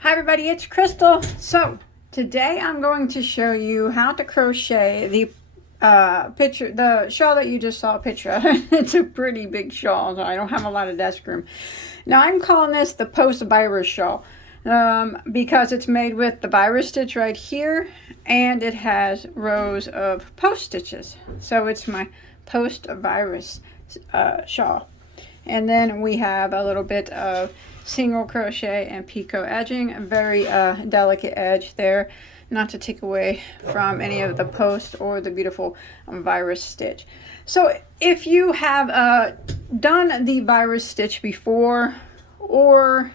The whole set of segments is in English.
Hi everybody, it's Crystal. So today I'm going to show you how to crochet the shawl that you just saw a picture of. It's a pretty big shawl, so I don't have a lot of desk room. Now I'm calling this the Post Virus Shawl because it's made with the virus stitch right here, and it has rows of post stitches. So it's my Post Virus shawl. And then we have a little bit of single crochet and picot edging, a very delicate edge there, not to take away from any of the post or the beautiful virus stitch. So if you have done the virus stitch before, or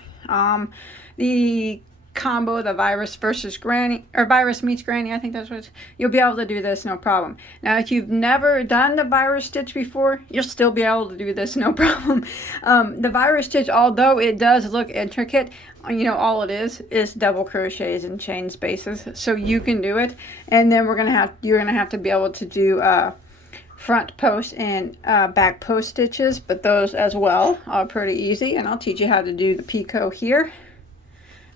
the combo, the virus versus granny, or virus meets granny, I think that's what it's, you'll be able to do this no problem. Now if you've never done the virus stitch before, you'll still be able to do this no problem. The virus stitch, although it does look intricate, you know, all it is double crochets and chain spaces, so you can do it. And then you're gonna have to be able to do front post and back post stitches, but those as well are pretty easy, and I'll teach you how to do the picot here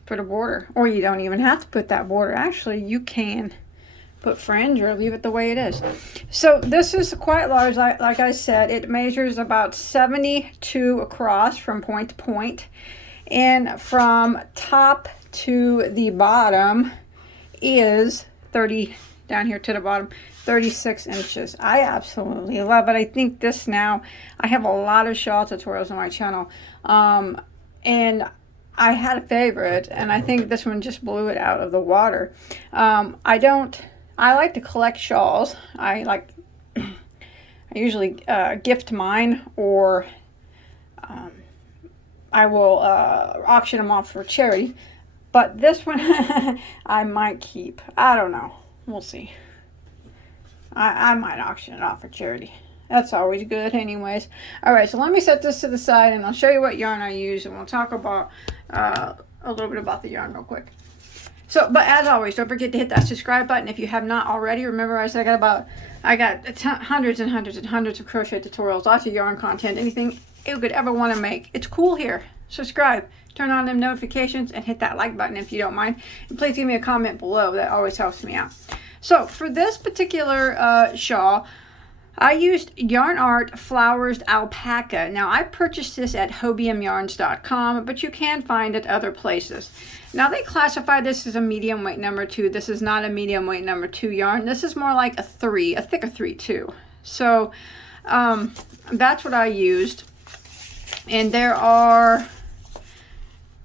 for the border. Or you don't even have to put that border. Actually, you can put fringe or leave it the way it is. So this is quite large. Like I said, it measures about 72 across from point to point, and from top to the bottom is 30, down here to the bottom, 36 inches. I absolutely love it. I think this now, I have a lot of shawl tutorials on my channel, and I had a favorite, and I think this one just blew it out of the water. I like to collect shawls. I usually gift mine, or I will auction them off for charity. But this one I might keep. I don't know. We'll see. I might auction it off for charity. That's always good anyways. Alright, so let me set this to the side, and I'll show you what yarn I use, and we'll talk about a little bit about the yarn real quick. So, but as always, don't forget to hit that subscribe button if you have not already. Remember, I said I got hundreds and hundreds and hundreds of crochet tutorials, lots of yarn content, anything you could ever want to make. It's cool here. Subscribe, turn on them notifications, and hit that like button if you don't mind. And please give me a comment below. That always helps me out. So, for this particular shawl, I used Yarn Art Flowers Alpaca. Now, I purchased this at hobiumyarns.com, but you can find it other places. Now, they classify this as a medium weight number 2. This is not a medium weight number 2 yarn. This is more like a 3, a thicker 3 too. So, that's what I used. And there are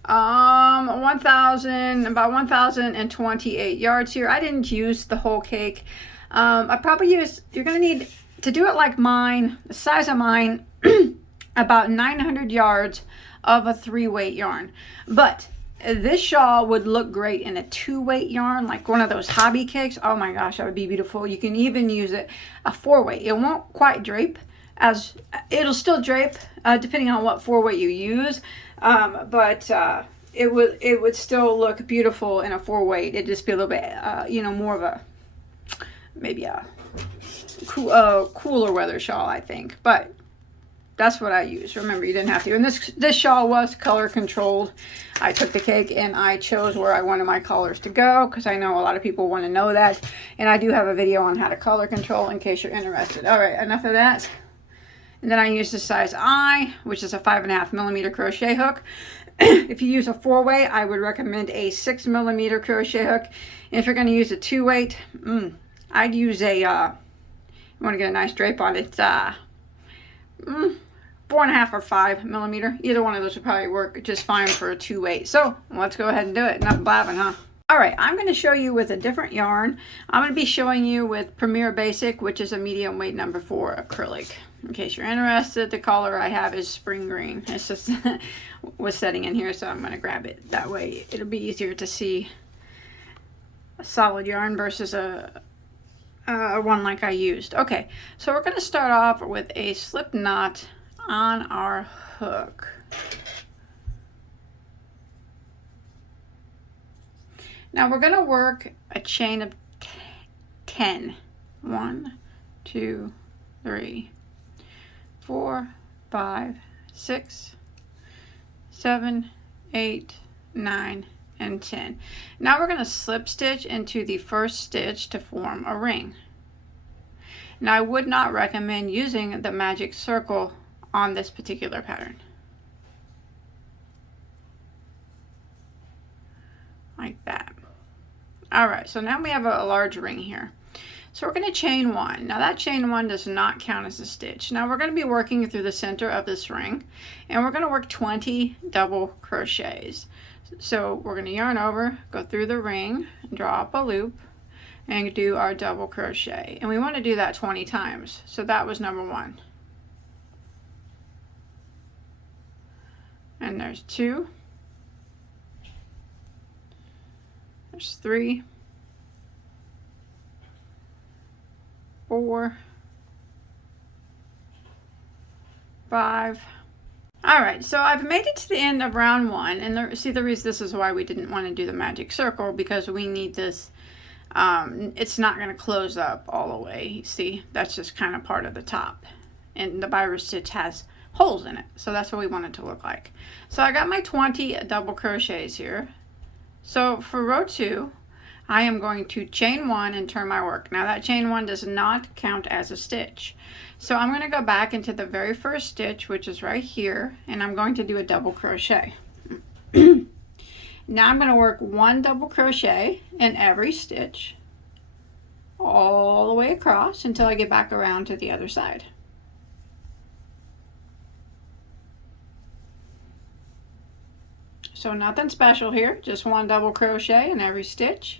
about 1,028 yards here. I didn't use the whole cake. I probably you're going to need, to do it like mine, the size of mine, about 900 yards of a 3-weight yarn. But this shawl would look great in a 2-weight yarn, like one of those hobby cakes. Oh my gosh, that would be beautiful. You can even use it a 4-weight. It won't quite drape, as it'll still drape depending on what 4-weight you use, but it would still look beautiful in a 4-weight. It'd just be a little bit you know, more of a, maybe a cooler weather shawl, I think. But that's what I use. Remember, you didn't have to. And this shawl was color controlled. I took the cake and I chose where I wanted my colors to go, because I know a lot of people want to know that. And I do have a video on how to color control in case you're interested. All right, enough of that. And then I use the size I, which is a 5.5 millimeter crochet hook. If you use a 4-weight, I would recommend a 6 millimeter crochet hook. And if you're going to use a 2-weight, I'd use a, you want to get a nice drape on it, 4.5 or 5 millimeter. Either one of those would probably work just fine for a 2-weight. So let's go ahead and do it. Enough blabbing, huh? Alright, I'm going to show you with a different yarn. I'm going to be showing you with Premier Basic, which is a medium weight number 4 acrylic. In case you're interested, the color I have is spring green. It's just was setting in here, so I'm going to grab it. That way it'll be easier to see a solid yarn versus a one like I used. Okay, so we're going to start off with a slip knot on our hook. Now we're going to work a chain of 10. 1, 2, 3, 4, 5, 6, 7, 8, 9, and 10. Now we're going to slip stitch into the first stitch to form a ring. Now I would not recommend using the magic circle on this particular pattern. Like that. Alright, so now we have a large ring here. So we're going to chain 1. Now that chain 1 does not count as a stitch. Now we're going to be working through the center of this ring, and we're going to work 20 double crochets. So we're going to yarn over, go through the ring, draw up a loop, and do our double crochet. And we want to do that 20 times. So that was number 1. And there's 2. There's 3. 4, 5. All right, so I've made it to the end of round 1, and see the reason this is why we didn't want to do the magic circle, because we need this. It's not going to close up all the way. See, that's just kind of part of the top, and the virus stitch has holes in it, so that's what we want it to look like. So I got my 20 double crochets here. So for row 2, I am going to chain 1 and turn my work. Now that chain 1 does not count as a stitch. So I'm going to go back into the very first stitch, which is right here, and I'm going to do a double crochet. Now I'm going to work 1 double crochet in every stitch all the way across until I get back around to the other side. So nothing special here, just 1 double crochet in every stitch.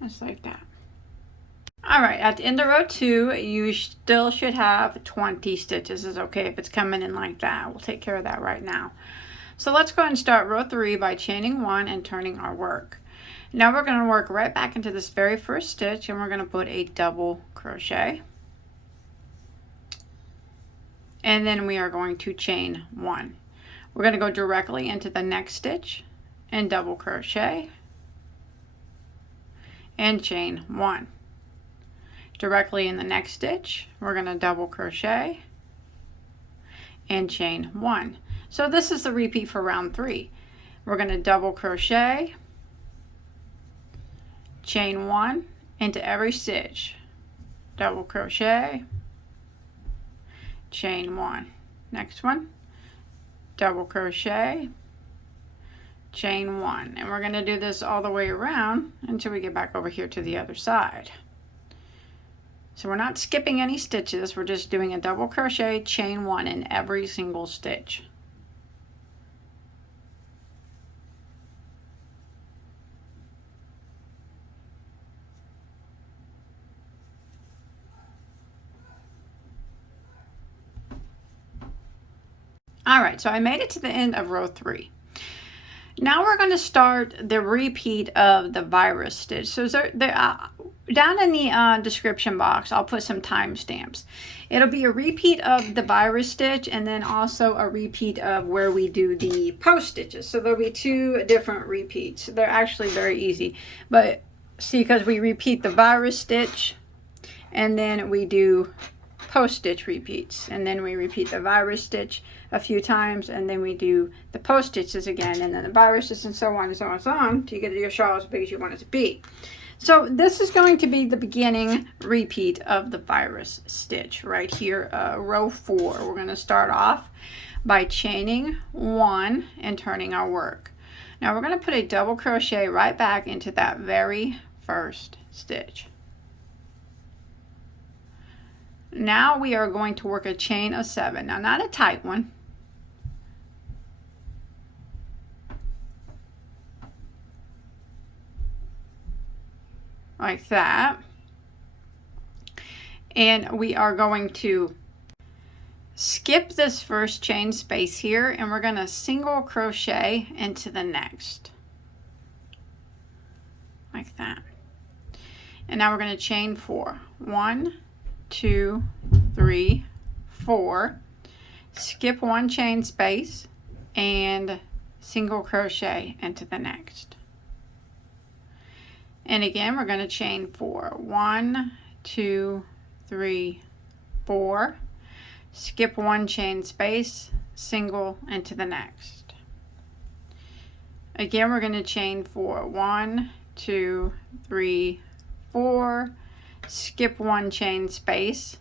Just like that. Alright, at the end of row 2, you still should have 20 stitches. It's okay if it's coming in like that. We'll take care of that right now. So let's go ahead and start row 3 by chaining 1 and turning our work. Now we're going to work right back into this very first stitch, and we're going to put a double crochet. And then we are going to chain 1. We're going to go directly into the next stitch and double crochet and chain 1. Directly in the next stitch, we're going to double crochet and chain 1. So this is the repeat for round 3. We're going to double crochet, chain 1 into every stitch, double crochet, chain 1. Next one, double crochet, chain 1, and we're going to do this all the way around until we get back over here to the other side. So we're not skipping any stitches, we're just doing a double crochet, chain 1 in every single stitch. Alright, so I made it to the end of row 3. Now we're going to start the repeat of the virus stitch. So down in the description box, I'll put some timestamps. It'll be a repeat of the virus stitch and then also a repeat of where we do the post stitches. So there'll be 2 different repeats. They're actually very easy. But see, because we repeat the virus stitch and then we do post stitch repeats, and then we repeat the virus stitch a few times, and then we do the post stitches again, and then the viruses, and so on and so on and so on till you get your shawl as big as you want it to be. So this is going to be the beginning repeat of the virus stitch right here, row 4. We're going to start off by chaining 1 and turning our work. Now we're going to put a double crochet right back into that very first stitch. Now we are going to work a chain of 7. Now not a tight one. Like that. And we are going to skip this first chain space here, and we're going to single crochet into the next. Like that. And now we're going to chain 4. 1, 2, 3, 4, skip 1 chain space and single crochet into the next. And again, we're going to chain 4. 1, 2, 3, 4, skip 1 chain space, single into the next. Again, we're going to chain 4, 1, 2, 3, 4, skip 1 chain space,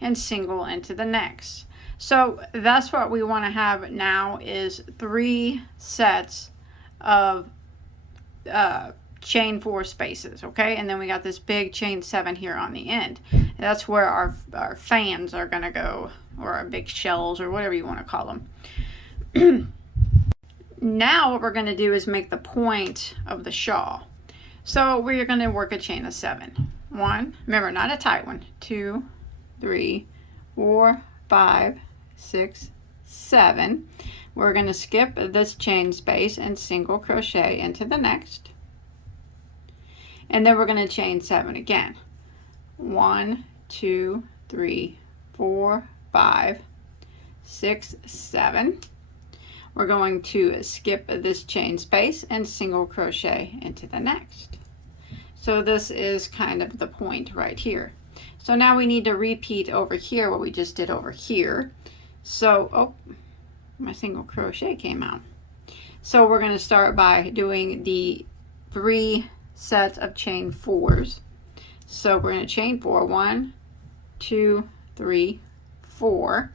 and single into the next. So that's what we want to have now, is 3 sets of chain 4 spaces, okay? And then we got this big chain 7 here on the end. That's where our fans are going to go, or our big shells, or whatever you want to call them. Now what we're going to do is make the point of the shawl. So we're going to work a chain of 7. 1, remember, not a tight one. 2, 3, 4, 5, 6, 7. We're going to skip this chain space and single crochet into the next. And then we're going to chain 7 again. 1, 2, 3, 4, 5, 6, 7. We're going to skip this chain space and single crochet into the next. So this is kind of the point right here. So now we need to repeat over here what we just did over here. So, oh, my single crochet came out. So we're going to start by doing the 3 sets of chain 4s. So we're going to chain 4, 1, 2, 3, 4,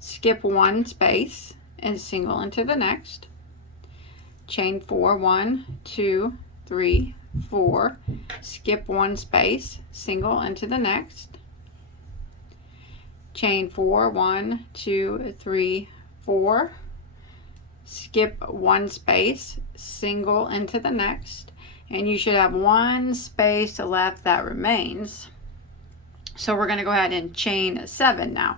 skip 1 space and single into the next. Chain 4, 1, 2, 3, 4, skip 1 space, single into the next. Chain 4, 1, 2, 3, 4, skip 1 space, single into the next, and you should have 1 space left that remains. So we're going to go ahead and chain 7 now.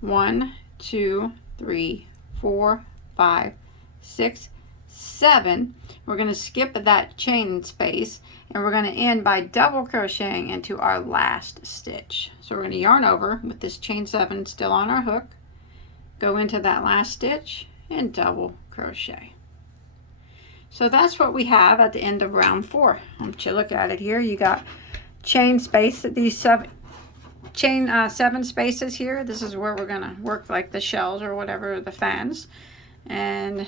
1, 2, 3, 4, 5, 6, 7. We're going to skip that chain space, and we're going to end by double crocheting into our last stitch. So we're going to yarn over with this chain 7 still on our hook, go into that last stitch and double crochet. So that's what we have at the end of round 4. I'll let you look at it here. You got chain space at these 7 spaces here. This is where we're going to work like the shells or whatever, the fans. And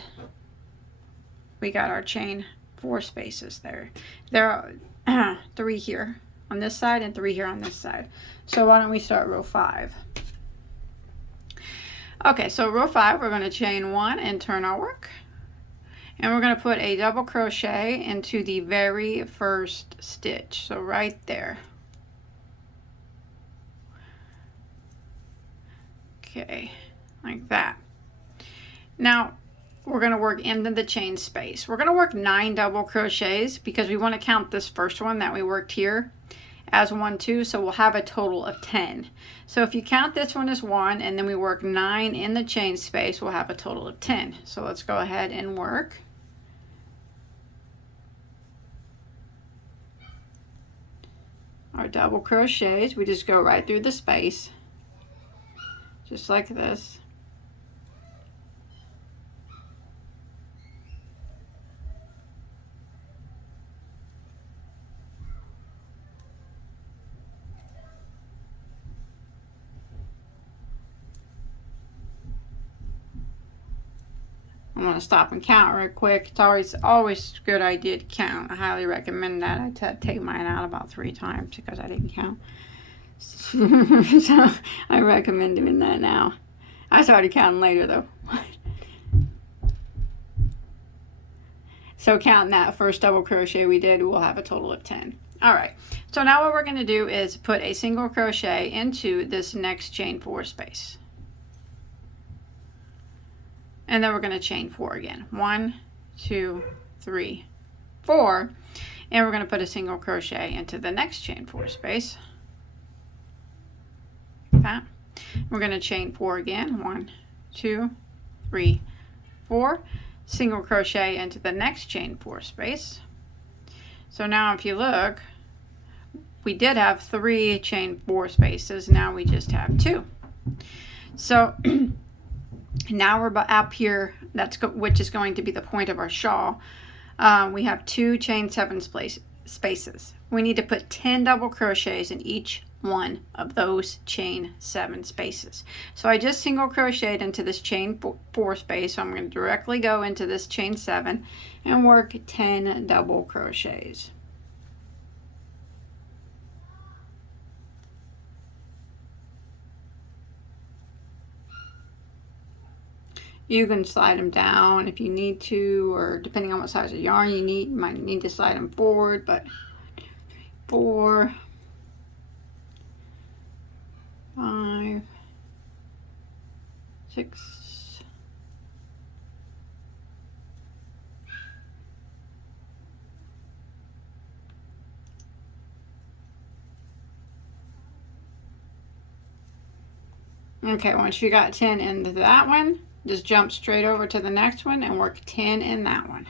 we got our chain 4 spaces there. There are 3 here on this side and 3 here on this side. So why don't we start row 5? Okay, so row 5, we're going to chain 1 and turn our work. And we're going to put a double crochet into the very first stitch. So right there. Okay, like that. Now we're going to work into the chain space. We're going to work 9 double crochets because we want to count this first one that we worked here as 1, 2, so we'll have a total of 10. So if you count this one as 1 and then we work 9 in the chain space, we'll have a total of 10. So let's go ahead and work. Our double crochets, we just go right through the space, just like this. I'm going to stop and count real quick. It's always a good idea to count. I highly recommend that. I had to take mine out about 3 times because I didn't count. So I recommend doing that now. I started counting later though. So counting that first double crochet we did, we'll have a total of 10. Alright, so now what we're going to do is put a single crochet into this next chain 4 space. And then we're going to chain 4 again. 1, 2, 3, 4. And we're going to put a single crochet into the next chain 4 space. That. We're going to chain 4 again. 1, 2, 3, 4. Single crochet into the next chain 4 space. So now if you look, we did have 3 chain 4 spaces. Now we just have 2. So now we're up here, which is going to be the point of our shawl. We have 2 chain 7 spaces. We need to put 10 double crochets in each one of those chain 7 spaces. So I just single crocheted into this chain 4 space, so I'm going to directly go into this chain 7 and work 10 double crochets. You can slide them down if you need to, or depending on what size of yarn you need, you might need to slide them forward, but 4, 5, 6, 7. Okay, once you got 10 into that one, just jump straight over to the next one and work 10 in that one.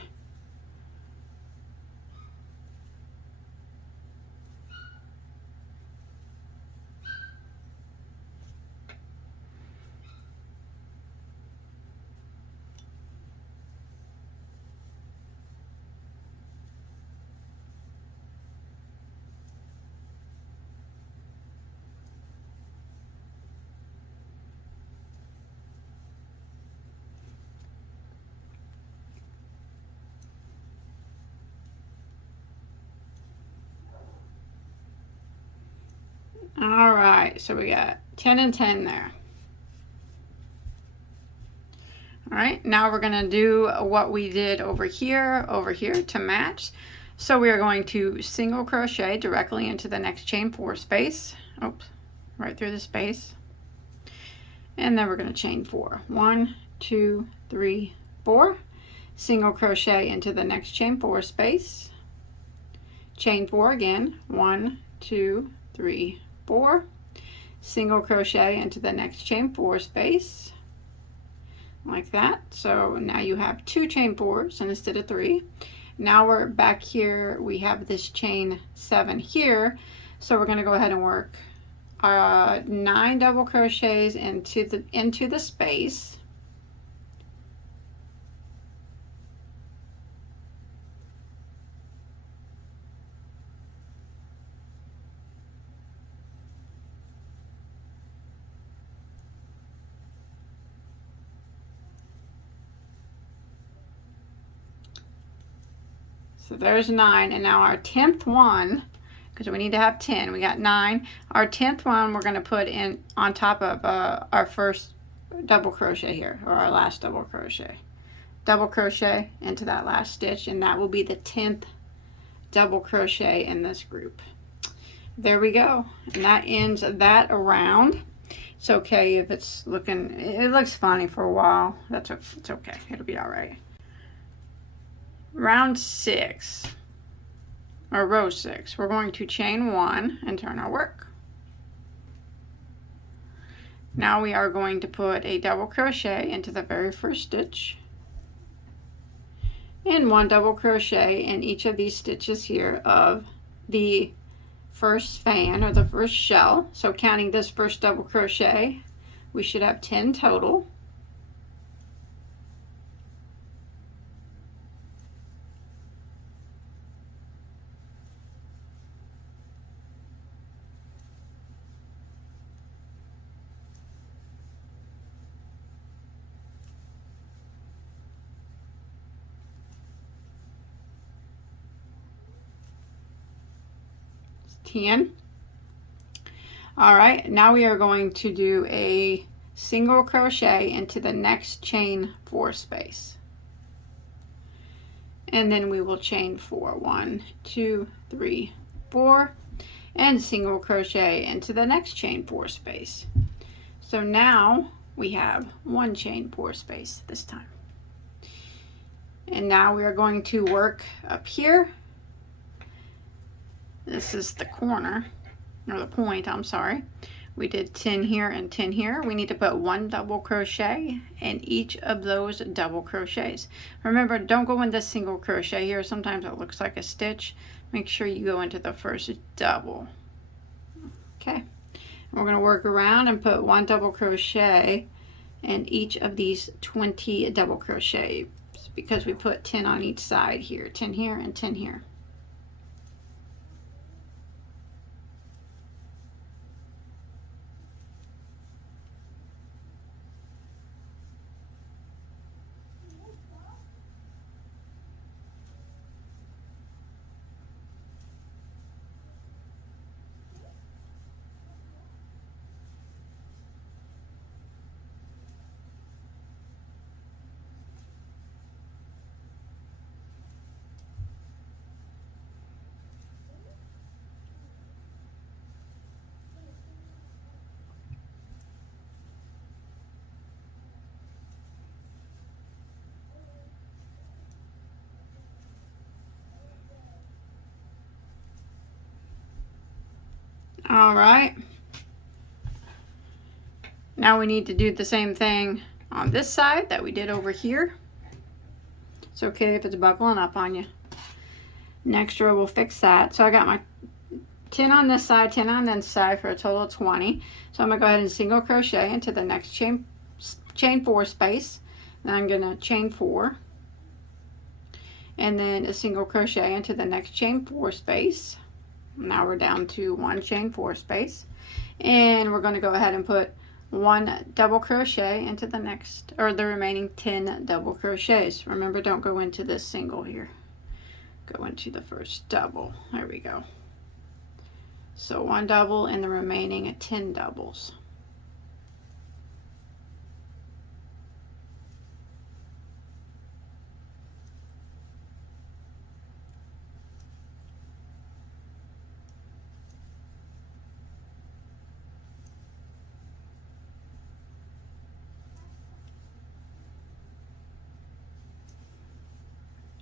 All right, so we got 10 and 10 there. All right, now we're gonna do what we did over here to match. So we are going to single crochet directly into the next chain 4 space. Oops, right through the space. And then we're gonna chain 4. 1, 2, 3, 4. Single crochet into the next chain 4 space. Chain 4 again. 1, 2, 3, 4. Single crochet into the next chain 4 space, like that. So now you have 2 chain 4s instead of 3. Now we're back here, we have this chain 7 here, so we're going to go ahead and work 9 double crochets into the space. So there's 9, and now our 10th one, because we need to have 10, we got 9. Our 10th one we're going to put in on top of our first double crochet here, or our last double crochet. Double crochet into that last stitch, and that will be the 10th double crochet in this group. There we go, and that ends that around. It's okay if it's looking, it looks funny for a while. It's okay, it'll be all right. Round 6, or row 6, we're going to chain 1 and turn our work. Now we are going to put a double crochet into the very first stitch, and 1 double crochet in each of these stitches here of the first fan, or the first shell. So counting this first double crochet, we should have 10 total. All right, now we are going to do a single crochet into the next chain 4 space, and then we will chain 4. 1, 2, 3, 4, and single crochet into the next chain 4 space. So now we have 1 chain 4 space this time, and now we are going to work up here. This is the corner, or the point, I'm sorry. We did 10 here and 10 here. We need to put 1 double crochet in each of those double crochets. Remember, don't go into single crochet here. Sometimes it looks like a stitch. Make sure you go into the first double. Okay, and we're going to work around and put 1 double crochet in each of these 20 double crochets, because we put 10 on each side here. 10 here and 10 here. All right. Now we need to do the same thing on this side that we did over here. It's okay if it's buckling up on you. Next row we'll fix that. So I got my 10 on this side, 10 on this side for a total of 20. So I'm going to go ahead and single crochet into the next chain 4 space. Then I'm going to chain 4. And then a single crochet into the next chain 4 space. Now we're down to 1 chain 4 space. And we're going to go ahead and put 1 double crochet into the next, or the remaining 10 double crochets. Remember, don't go into this single here. Go into the first double. There we go. So 1 double and the remaining 10 doubles.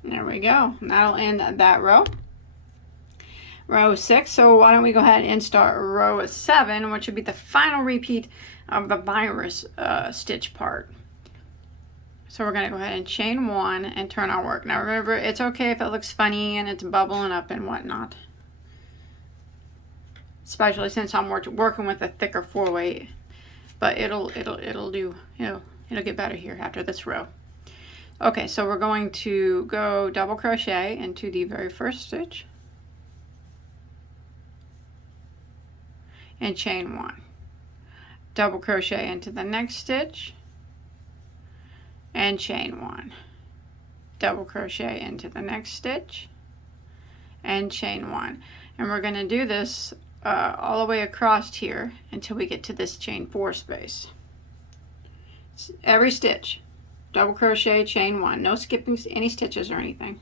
There we go. That'll end that row. Row 6. So why don't we go ahead and start row 7, which would be the final repeat of the virus stitch part. So we're going to go ahead and chain 1 and turn our work. Now remember, it's okay if it looks funny and it's bubbling up and whatnot, especially since I'm working with a thicker 4-weight. But it'll do, it'll get better here after this row. Okay, so we're going to go double crochet into the very first stitch and chain 1. Double crochet into the next stitch and chain 1. Double crochet into the next stitch and chain 1. And we're going to do this all the way across here until we get to this chain 4 space. Every stitch. Double crochet, chain 1. No skipping any stitches or anything.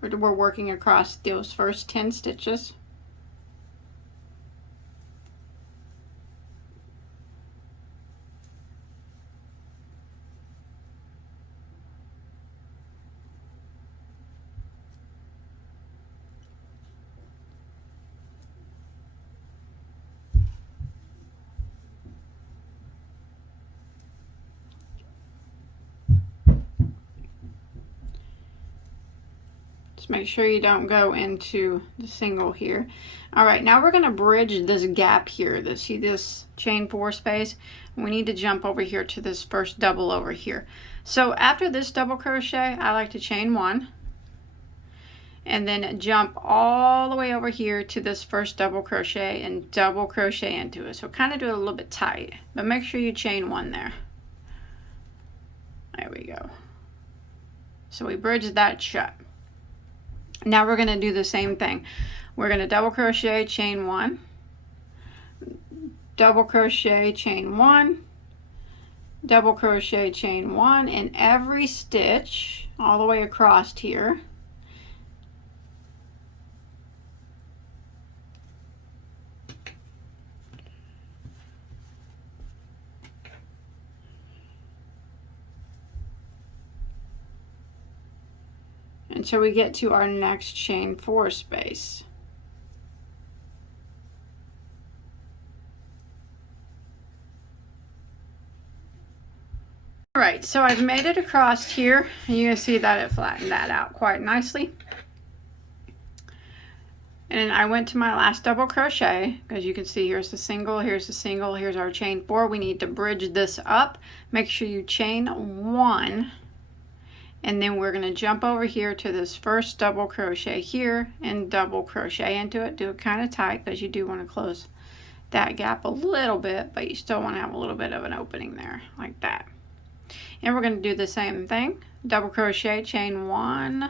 We're working across those first 10 stitches. Make sure you don't go into the single here. All right, now we're going to bridge this gap here. See this chain 4 space? We need to jump over here to this first double over here. So after this double crochet, I like to chain 1 and then jump all the way over here to this first double crochet and double crochet into it. So kind of do it a little bit tight, but make sure you chain 1 there. There we go. So we bridge that shut. Now we're going to do the same thing. We're going to double crochet, chain 1, double crochet, chain 1, double crochet, chain 1 in every stitch all the way across here. Until we get to our next chain 4 space. All right, so I've made it across here, and you can see that it flattened that out quite nicely. And I went to my last double crochet, because you can see here's the single, here's our chain 4. We need to bridge this up. Make sure you chain 1. And then we're going to jump over here to this first double crochet here and double crochet into it. Do it kind of tight because you do want to close that gap a little bit, but you still want to have a little bit of an opening there like that. And we're going to do the same thing. Double crochet, chain 1,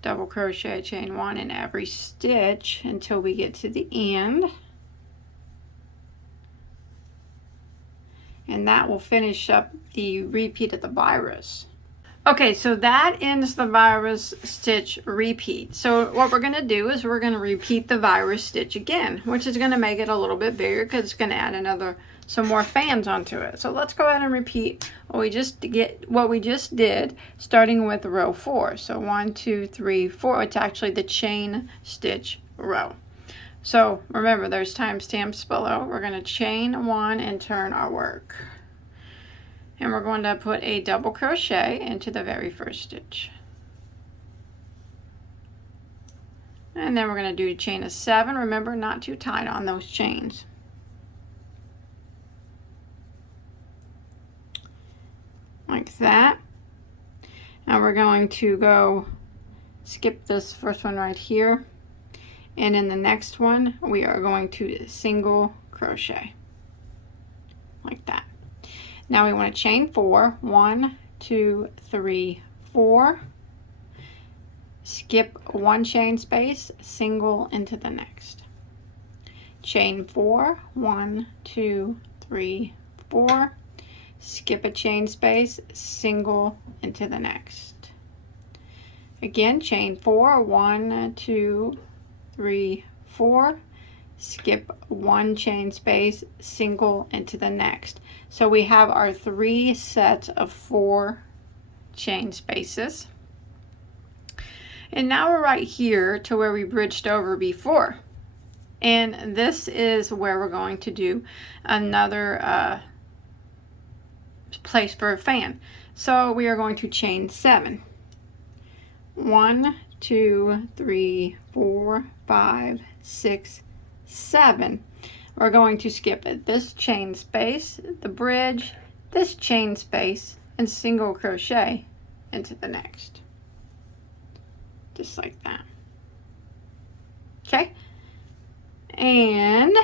double crochet, chain 1 in every stitch until we get to the end. And that will finish up the repeat of the virus. Okay, so that ends the virus stitch repeat. So what we're going to do is we're going to repeat the virus stitch again, which is going to make it a little bit bigger because it's going to add some more fans onto it. So let's go ahead and repeat what we just did, starting with row 4. So 1, 2, 3, 4. It's actually the chain stitch row. So remember, there's timestamps below. We're going to chain 1 and turn our work. And we're going to put a double crochet into the very first stitch. And then we're going to do a chain of 7. Remember, not too tight on those chains. Like that. Now we're going to go skip this first one right here. And in the next one, we are going to single crochet. Like that. Now we want to chain 4. 1, 2, 3, 4. Skip 1 chain space, single into the next. Chain 4. 1, 2, 3, 4. Skip a chain space, single into the next. Again, chain 4. 1, 2, 3, 4. Skip 1 chain space, single into the next. So we have our 3 sets of 4 chain spaces. And now we're right here to where we bridged over before. And this is where we're going to do another place for a fan. So we are going to chain 7. 1, 2, 3, 4, 5, 6, 7. We're going to skip this chain space, the bridge, this chain space, and single crochet into the next. Just like that. Okay. And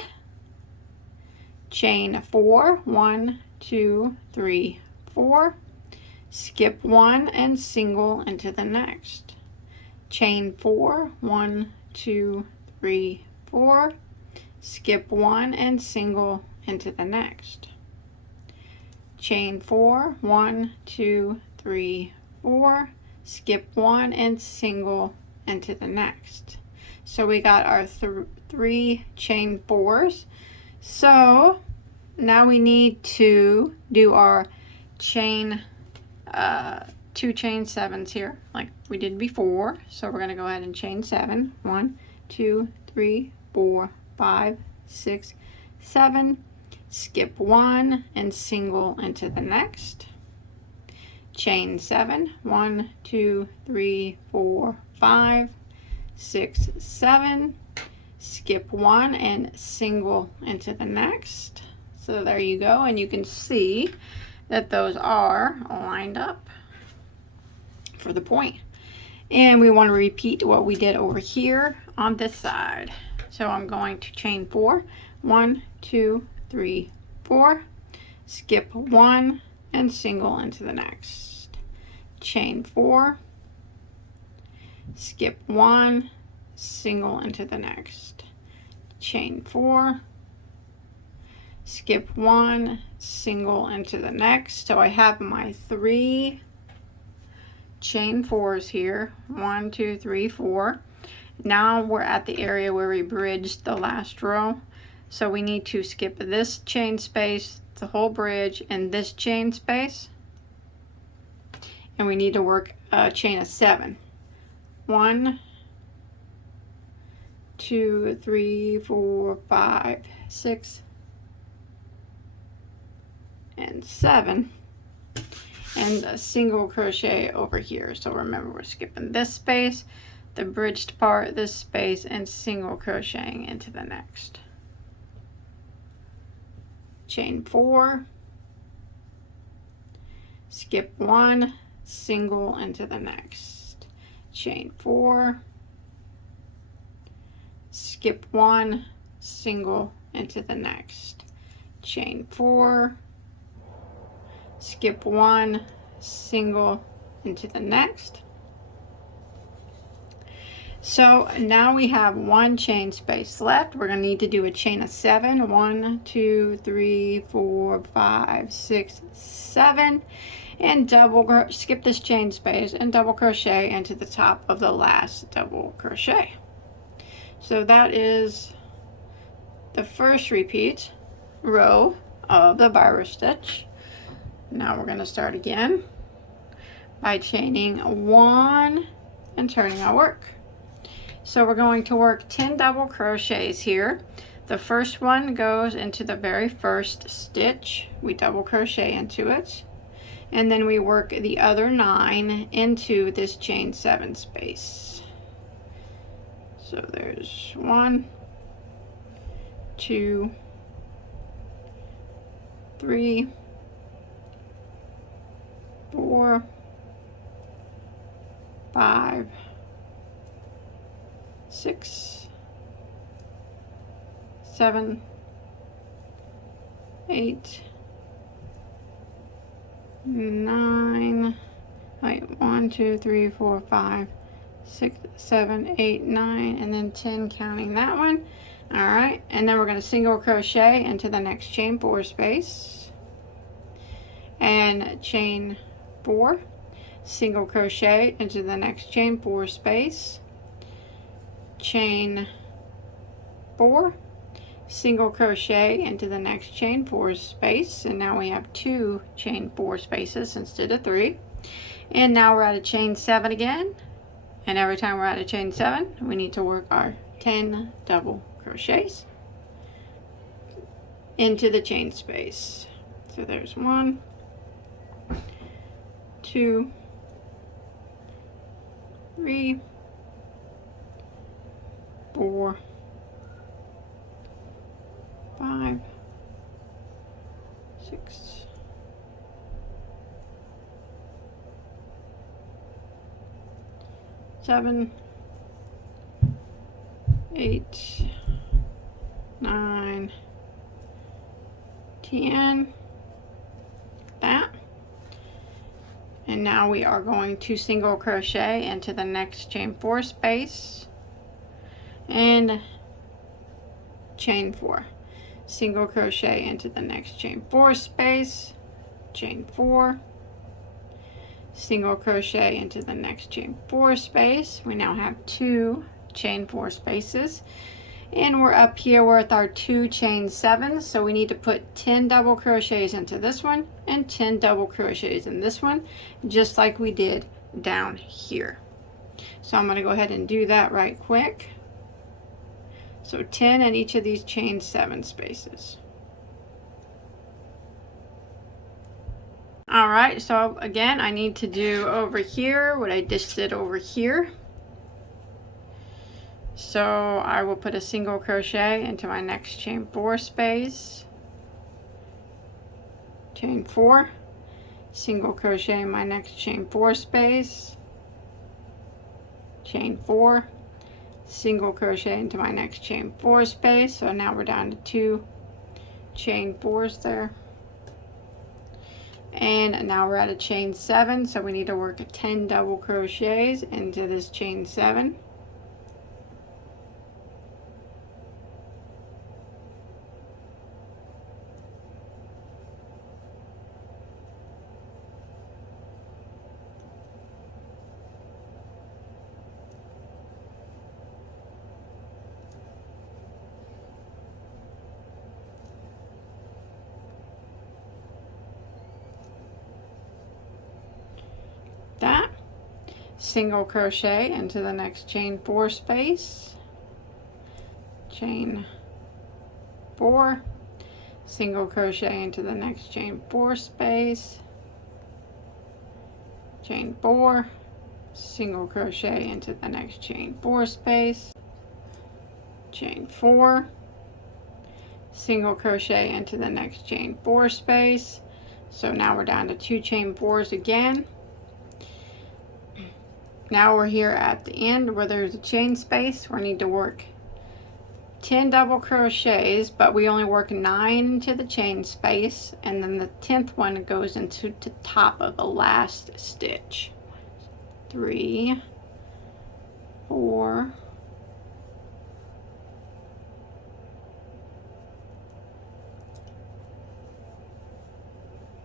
chain 4. 1, 2, 3, 4. Skip 1 and single into the next. Chain 4. 1, 2, 3, 4. Skip 1 and single into the next. Chain 4. 1, 2, 3, 4. Skip 1 and single into the next. So we got our 3 chain 4s. So now we need to do our chain 2 chain 7s here like we did before. So we're going to go ahead and chain 7. 1, 2, 3, 4, 5, 6, 7. Skip 1 and single into the next. Chain 7. 1, 2, 3, 4, 5, 6, 7. Skip 1 and single into the next. So there you go, and you can see that those are lined up for the point. And we want to repeat what we did over here on this side. So I'm going to chain 4. 1, 2, 3, 4. Skip 1 and single into the next. Chain 4. Skip 1, single into the next. Chain 4. Skip 1, single into the next. So I have my 3 chain 4s here. 1, 2, 3, 4. Now we're at the area where we bridged the last row. So we need to skip this chain space, the whole bridge, and this chain space. And we need to work a chain of 7. 1, 2, 3, 4, 5, 6, and 7. And a single crochet over here. So remember, we're skipping this space, the bridged part, this space, and single crocheting into the next. Chain 4, skip 1, single into the next. Chain 4, skip 1, single into the next. Chain 4, skip 1, single into the next. So now we have 1 chain space left. We're going to need to do a chain of 7. 1, 2, 3, 4, 5, 6, 7. And skip this chain space and double crochet into the top of the last double crochet. So that is the first repeat row of the virus stitch. Now we're going to start again by chaining 1 and turning our work. So we're going to work 10 double crochets here. The first one goes into the very first stitch. We double crochet into it, and then we work the other 9 into this chain 7 space. So there's 1, 2, 3, 4, 5, 6, 7, 8, 9, wait, 1, 2, 3, 4, 5, 6, 7, 8, 9, and then 10 counting that one. All right, and then we're going to single crochet into the next chain 4 space and chain 4, single crochet into the next chain 4 space, chain 4, single crochet into the next chain 4 space, and now we have 2 chain 4 spaces instead of 3. And now we're at a chain 7 again, and every time we're at a chain 7 we need to work our 10 double crochets into the chain space. So there's 1, 2, 3, 4, 5, 6, 7, 8, 9, 10, that. And now we are going to single crochet into the next chain 4 space and chain 4, single crochet into the next chain 4 space, chain 4, single crochet into the next chain 4 space. We now have 2 chain 4 spaces, and we're up here with our 2 chain 7s, so we need to put 10 double crochets into this one and 10 double crochets in this one, just like we did down here. So I'm going to go ahead and do that right quick. So 10 in each of these chain 7 spaces. All right, so again, I need to do over here what I just did over here. So I will put a single crochet into my next chain 4 space, chain 4, single crochet in my next chain 4 space, chain 4, single crochet into my next chain 4 space. So now we're down to 2 chain 4s there. And now we're at a chain 7, so we need to work 10 double crochets into this chain 7. That, single crochet into the next chain 4 space, chain 4, single crochet into the next chain 4 space, chain 4, single crochet into the next chain 4 space, chain 4, single crochet into the next chain 4 space. So now we're down to 2 chain 4s again. Now we're here at the end where there's a chain space. We need to work 10 double crochets, but we only work 9 into the chain space, and then the 10th one goes into the top of the last stitch. 3, 4,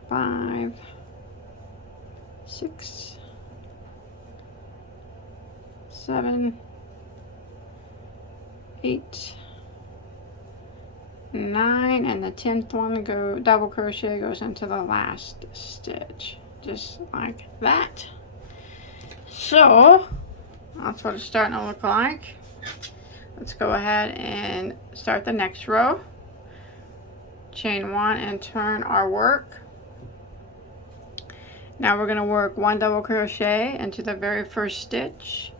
5, 6, 7, 8, 9, and the 10th one double crochet goes into the last stitch, just like that. So that's what it's starting to look like. let's go ahead and start the next row. Chain 1 and turn our work. Now we're going to work 1 double crochet into the very first stitch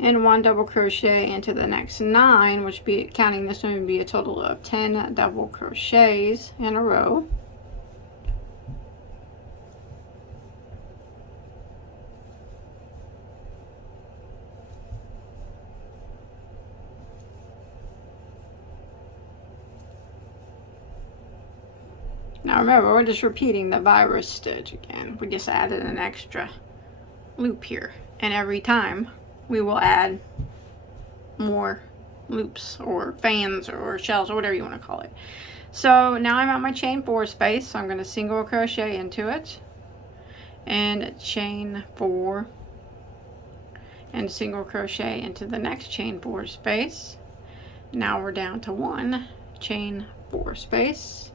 and 1 double crochet into the next 9, which be counting this one would be a total of 10 double crochets in a row. Now remember, we're just repeating the virus stitch again. We just added an extra loop here, and every time we will add more loops or fans or shells or whatever you want to call it. So now I'm at my chain 4 space, so I'm going to single crochet into it and chain 4 and single crochet into the next chain 4 space. Now we're down to 1 chain 4 space.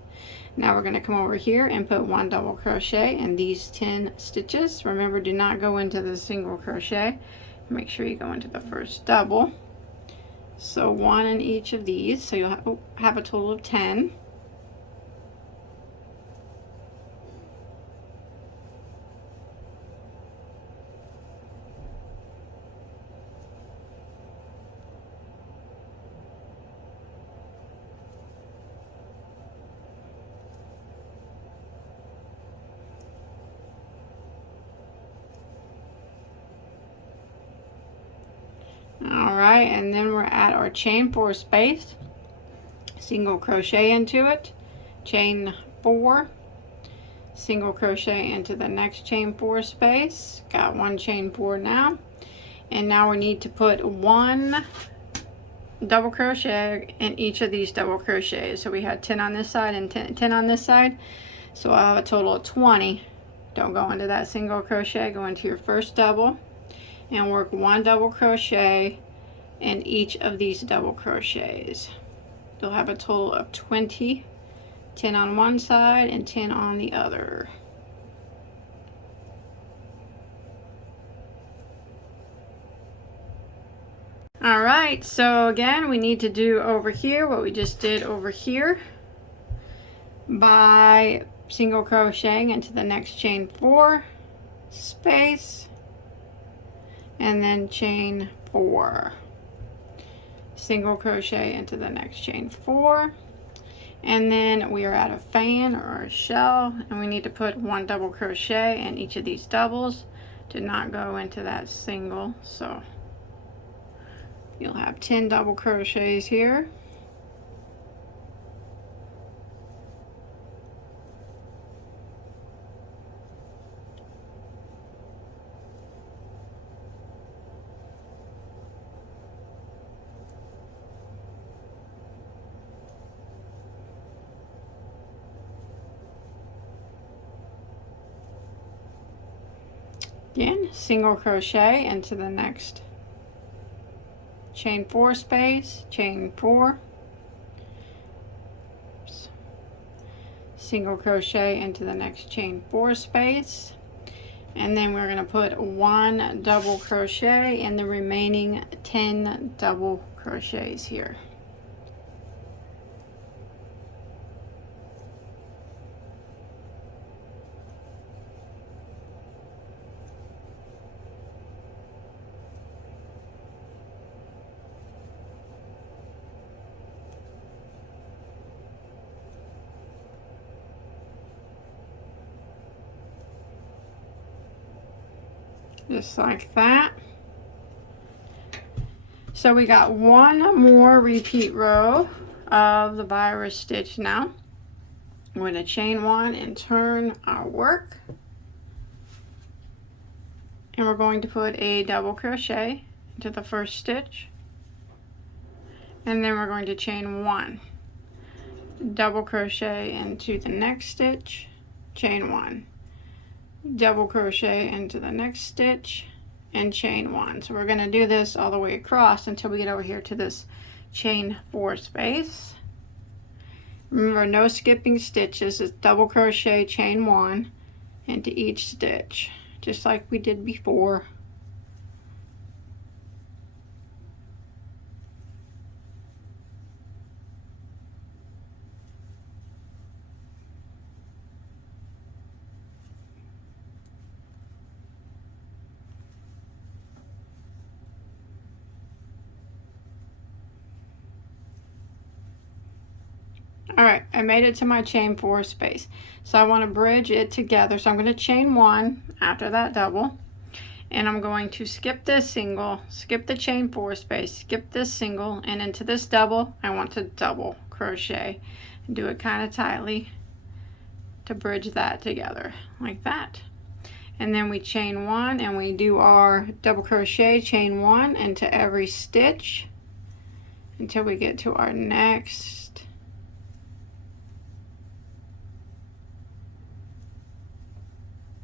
Now we're going to come over here and put 1 double crochet in these 10 stitches. Remember, do not go into the single crochet. Make sure you go into the first double. So 1 in each of these, so you'll have a total of 10. Alright, and then we're at our chain 4 space, single crochet into it, chain 4, single crochet into the next chain 4 space, got 1 chain 4 now, and now we need to put 1 double crochet in each of these double crochets. So we had 10 on this side and 10 on this side, so I'll have a total of 20. Don't go into that single crochet, go into your first double and work 1 double crochet in each of these double crochets. You'll have a total of 20, 10 on one side and 10 on the other. Alright, so again we need to do over here what we just did over here by single crocheting into the next chain 4 space and then chain 4, single crochet into the next chain 4, and then we are at a fan or a shell, and we need to put 1 double crochet in each of these doubles to not go into that single. So you'll have 10 double crochets here. Again, single crochet into the next chain 4 space, chain 4, single crochet into the next chain 4 space, and then we're going to put 1 double crochet in the remaining 10 double crochets here. Just like that. So we got 1 more repeat row of the virus stitch now. We're going to chain 1 and turn our work. And we're going to put a double crochet into the first stitch. And then we're going to chain 1. Double crochet into the next stitch, chain 1. Double crochet into the next stitch and chain 1. So we're going to do this all the way across until we get over here to this chain 4 space. Remember, no skipping stitches. It's double crochet, chain 1 into each stitch, just like we did before. I made it to my chain 4 space. So I want to bridge it together. So I'm going to chain 1 after that double. And I'm going to skip this single, skip the chain 4 space, skip this single, and into this double, I want to double crochet and do it kind of tightly to bridge that together like that. And then we chain 1 and we do our double crochet, chain 1 into every stitch until we get to our next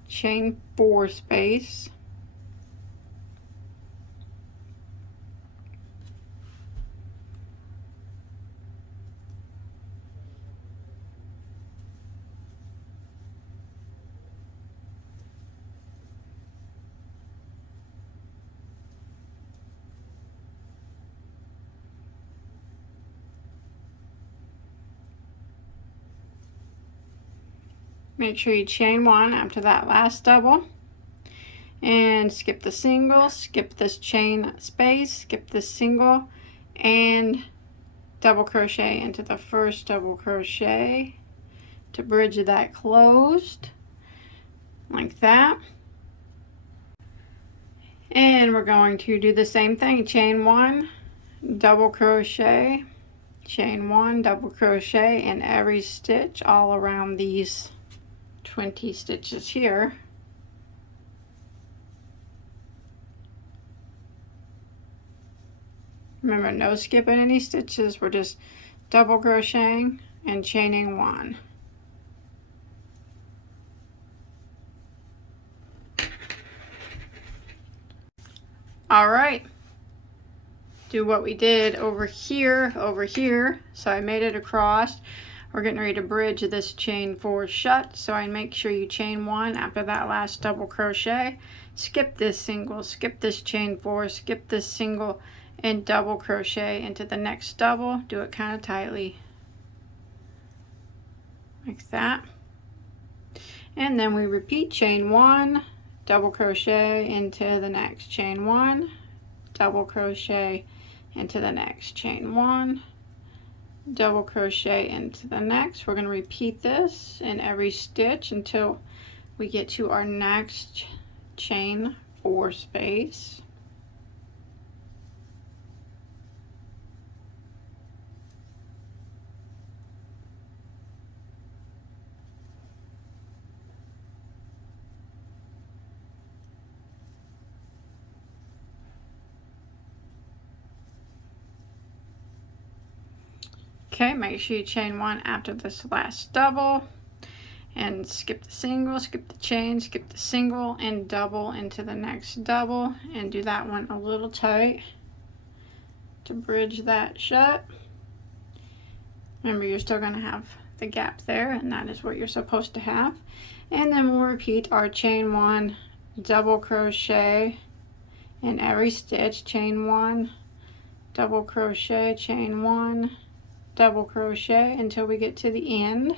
chain 4 space. Make sure you chain 1 after that last double and skip the single, skip this chain space, skip this single, and double crochet into the first double crochet to bridge that closed like that. And we're going to do the same thing, chain 1, double crochet, chain 1, double crochet in every stitch all around these 20 stitches here. Remember, no skipping any stitches, we're just double crocheting and chaining 1. All right, do what we did over here, so I made it across. We're getting ready to bridge this chain 4 shut, so I make sure you chain 1 after that last double crochet, skip this single, skip this chain 4, skip this single, and double crochet into the next double. Do it kind of tightly like that. And then we repeat, chain 1, double crochet into the next, chain 1, double crochet into the next, chain 1, double crochet into the next. We're going to repeat this in every stitch until we get to our next chain 4 space. Okay, make sure you chain 1 after this last double and skip the single, skip the chain, skip the single, and double into the next double, and do that one a little tight to bridge that shut. Remember, you're still going to have the gap there, and that is what you're supposed to have. And then we'll repeat our chain 1, double crochet in every stitch, chain 1, double crochet, chain 1, double crochet until we get to the end,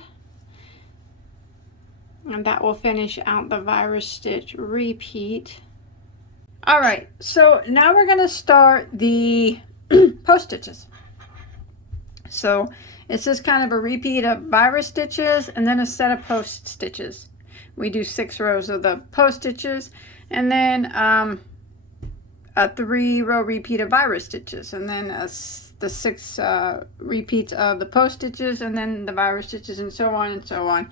and that will finish out the virus stitch repeat. All right, so now we're going to start the post stitches. So it's just kind of a repeat of virus stitches and then a set of post stitches. We do 6 rows of the post stitches and then a 3-row repeat of virus stitches, and then the 6 repeats of the post stitches, and then the virus stitches, and so on and so on.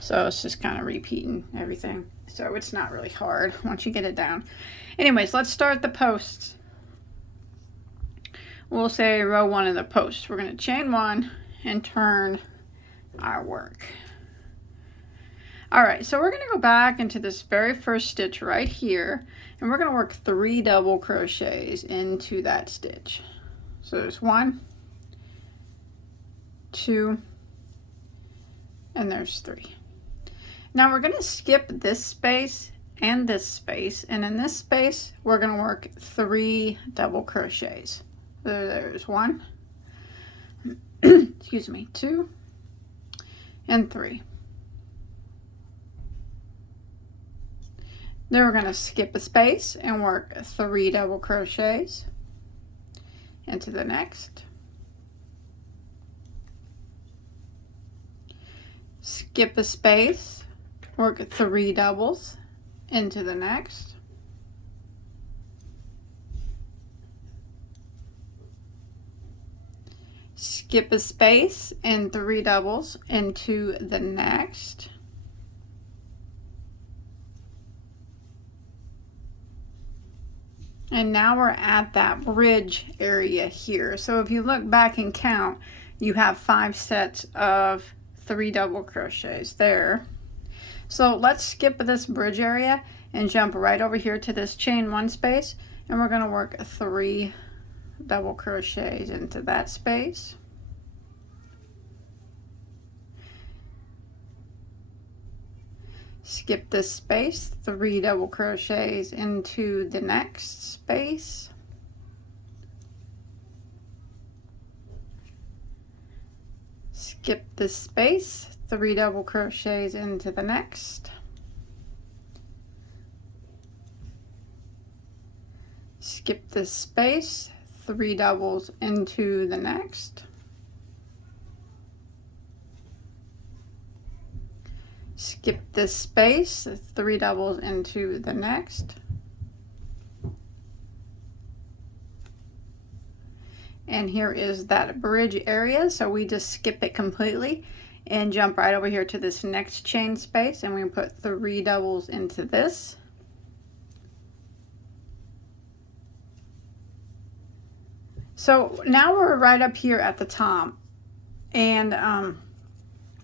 So it's just kind of repeating everything. So it's not really hard once you get it down. Anyways, let's start the posts. We'll say row 1 of the posts. We're going to chain 1 and turn our work. All right, so we're going to go back into this very first stitch right here, and we're going to work 3 double crochets into that stitch. So there's 1, 2, and there's 3. Now we're going to skip this space and this space, and in this space we're going to work 3 double crochets. There's 1, excuse me, 2, and 3. Then we're going to skip a space and work 3 double crochets into the next. skip a space, work 3 doubles into the next, skip a space and 3 doubles into the next, and now we're at that bridge area here. So if you look back and count, you have 5 sets of 3 double crochets there. So let's skip this bridge area and jump right over here to this chain 1 space, and we're going to work 3 double crochets into that space. Skip this space, 3 double crochets into the next space. Skip this space, 3 double crochets into the next. Skip this space, 3 doubles into the next. Skip this space, 3 doubles into the next. And here is that bridge area, so we just skip it completely and jump right over here to this next chain space, and we put 3 doubles into this. So now we're right up here at the top, and I'm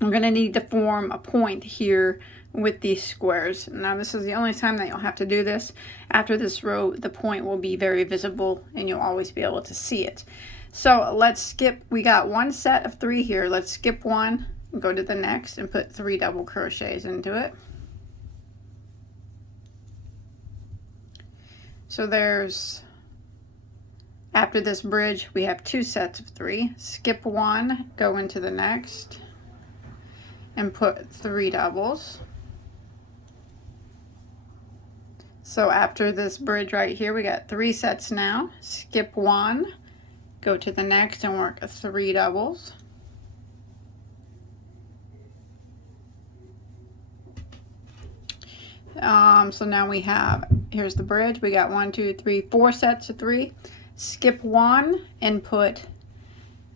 going to need to form a point here with these squares. Now this is the only time that you'll have to do this. After this row, the point will be very visible and you'll always be able to see it. So let's skip, we got 1 set of 3 here. Let's skip 1, go to the next and put 3 double crochets into it. So there's, after this bridge, we have 2 sets of 3. Skip 1, go into the next and put 3 doubles. So after this bridge right here, we got 3 sets now. Skip 1, go to the next and work 3 doubles. So now we have, here's the bridge. We got 1, 2, 3, 4 sets of 3. Skip 1 and put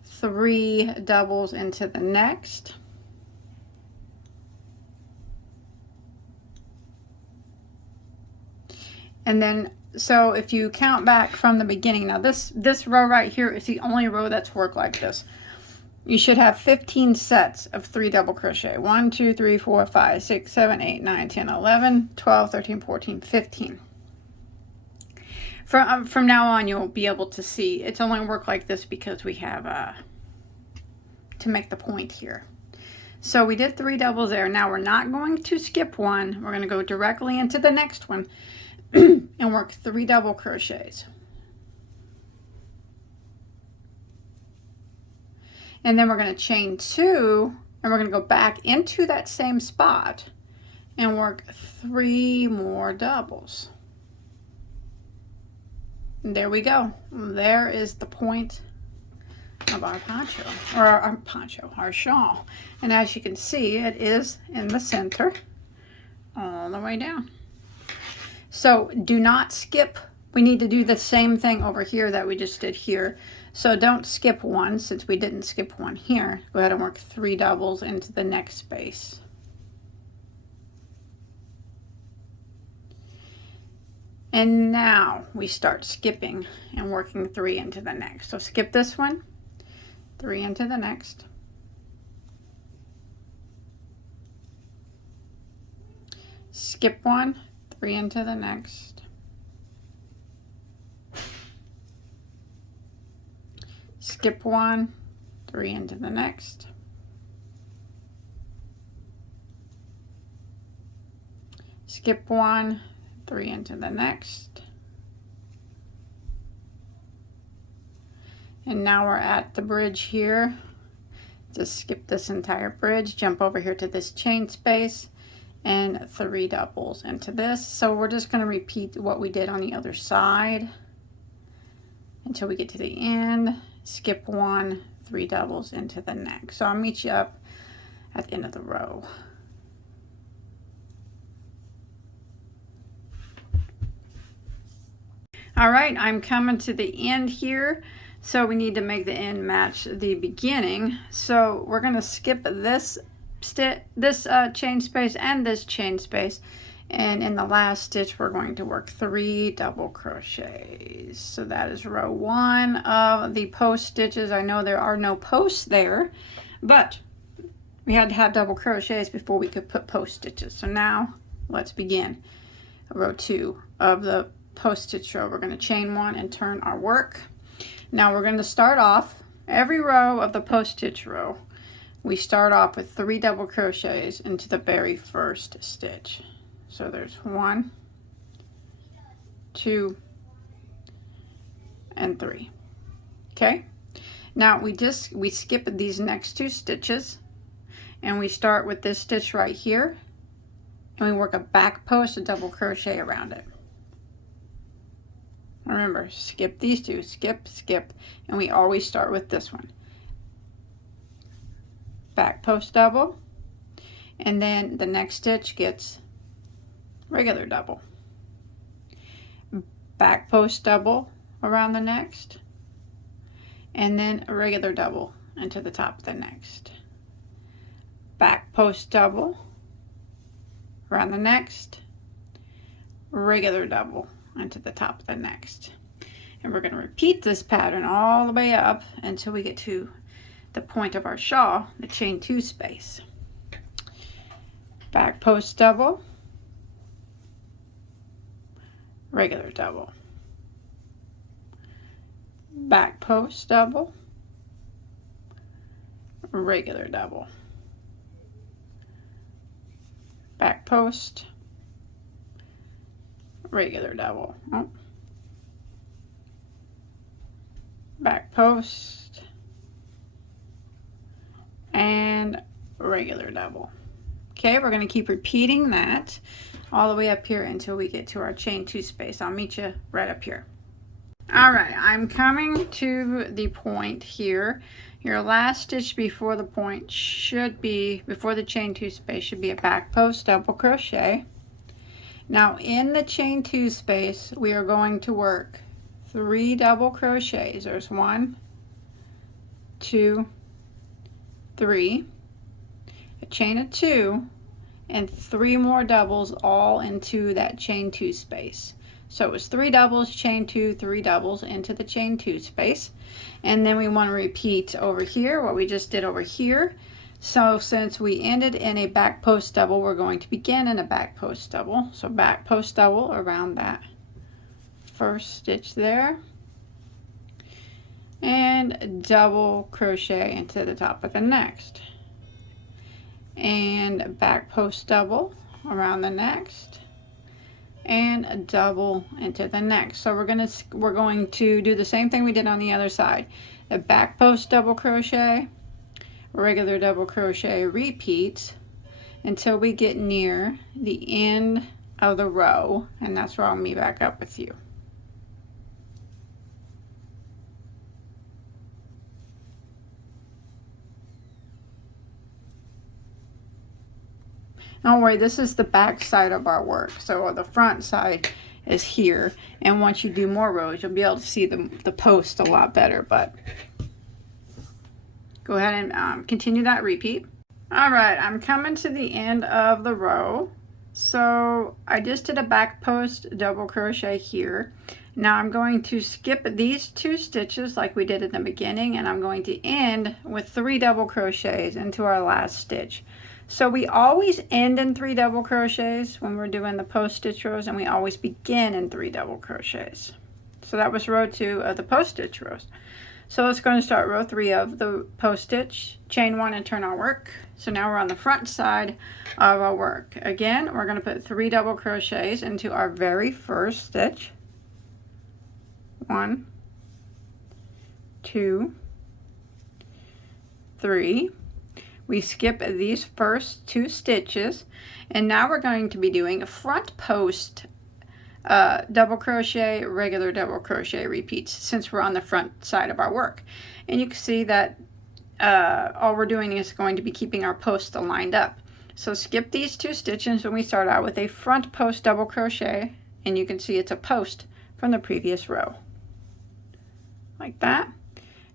3 doubles into the next. And then, so if you count back from the beginning, now this row right here is the only row that's worked like this. You should have 15 sets of 3 double crochet. 1, 2, 3, 4, 5, 6, 7, 8, 9, 10, 11, 12, 13, 14, 15. From now on, you'll be able to see. It's only worked like this because we have to make the point here. So we did 3 doubles there. Now we're not going to skip 1. We're going to go directly into the next one and work 3 double crochets. And then we're going to chain 2, and we're going to go back into that same spot and work 3 more doubles. And there we go. There is the point of our poncho, or our shawl. And as you can see, it is in the center all the way down. So do not skip. We need to do the same thing over here that we just did here. So don't skip 1 since we didn't skip 1 here. Go ahead and work 3 doubles into the next space. And now we start skipping and working 3 into the next. So skip this one, 3 into the next. Skip 1, 3 into the next. Skip 1, 3 into the next. Skip 1, 3 into the next. And now we're at the bridge here. Just skip this entire bridge, jump over here to this chain space, and 3 doubles into this. So we're just going to repeat what we did on the other side until we get to the end. Skip 1, 3 doubles into the next. So I'll meet you up at the end of the row. All right, I'm coming to the end here, so we need to make the end match the beginning. So we're going to skip this chain space and this chain space, and in the last stitch we're going to work 3 double crochets. So that is row 1 of the post stitches. I know there are no posts there, but we had to have double crochets before we could put post stitches. So now let's begin row 2 of the post stitch row. We're going to chain 1 and turn our work. Now we're going to start off every row of the post stitch row. We start off with 3 double crochets into the very first stitch. So there's 1, 2, and 3. Okay, now we skip these next 2 stitches and we start with this stitch right here, and we work a back post, a double crochet around it. Remember, skip these 2, skip, skip, and we always start with this one. Back post double, and then the next stitch gets regular double. Back post double around the next, and then a regular double into the top of the next. Back post double around the next, regular double into the top of the next. And we're going to repeat this pattern all the way up until we get to the point of our shawl, the chain 2 space. Back post double, regular double. Back post double, regular double. Back post, regular double. Oh. Back post and regular double. Okay, we're going to keep repeating that all the way up here until we get to our chain 2 space. I'll meet you right up here. All right, I'm coming to the point here. Your last stitch before the point should be, before the chain 2 space, should be a back post double crochet. Now in the chain 2 space, we are going to work 3 double crochets. There's 1, 2, 3, a chain of 2, and 3 more doubles all into that chain 2 space. So it was 3 doubles, chain 2, 3 doubles into the chain 2 space. And then we want to repeat over here what we just did over here. So since we ended in a back post double, we're going to begin in a back post double. So back post double around that first stitch there, and double crochet into the top of the next, and back post double around the next, and a double into the next. So we're going to do the same thing we did on the other side. A back post double crochet, regular double crochet, repeat until we get near the end of the row, and that's where I'll meet back up with you. Don't worry, this is the back side of our work, so the front side is here, and once you do more rows you'll be able to see the post a lot better. But go ahead and continue that repeat. All right, I'm coming to the end of the row. So I just did a back post double crochet here. Now I'm going to skip these 2 stitches like we did at the beginning, and I'm going to end with 3 double crochets into our last stitch. So we always end in 3 double crochets when we're doing the post stitch rows, and we always begin in 3 double crochets. So that was row 2 of the post stitch rows. So let's go and start row 3 of the post stitch, chain 1 and turn our work. So now we're on the front side of our work. Again, we're going to put 3 double crochets into our very first stitch. 1, 2, 3. We skip these first 2 stitches, and now we're going to be doing a front post double crochet, regular double crochet repeats, since we're on the front side of our work. And you can see that all we're doing is going to be keeping our posts lined up. So skip these 2 stitches when we start out with a front post double crochet, and you can see it's a post from the previous row, like that.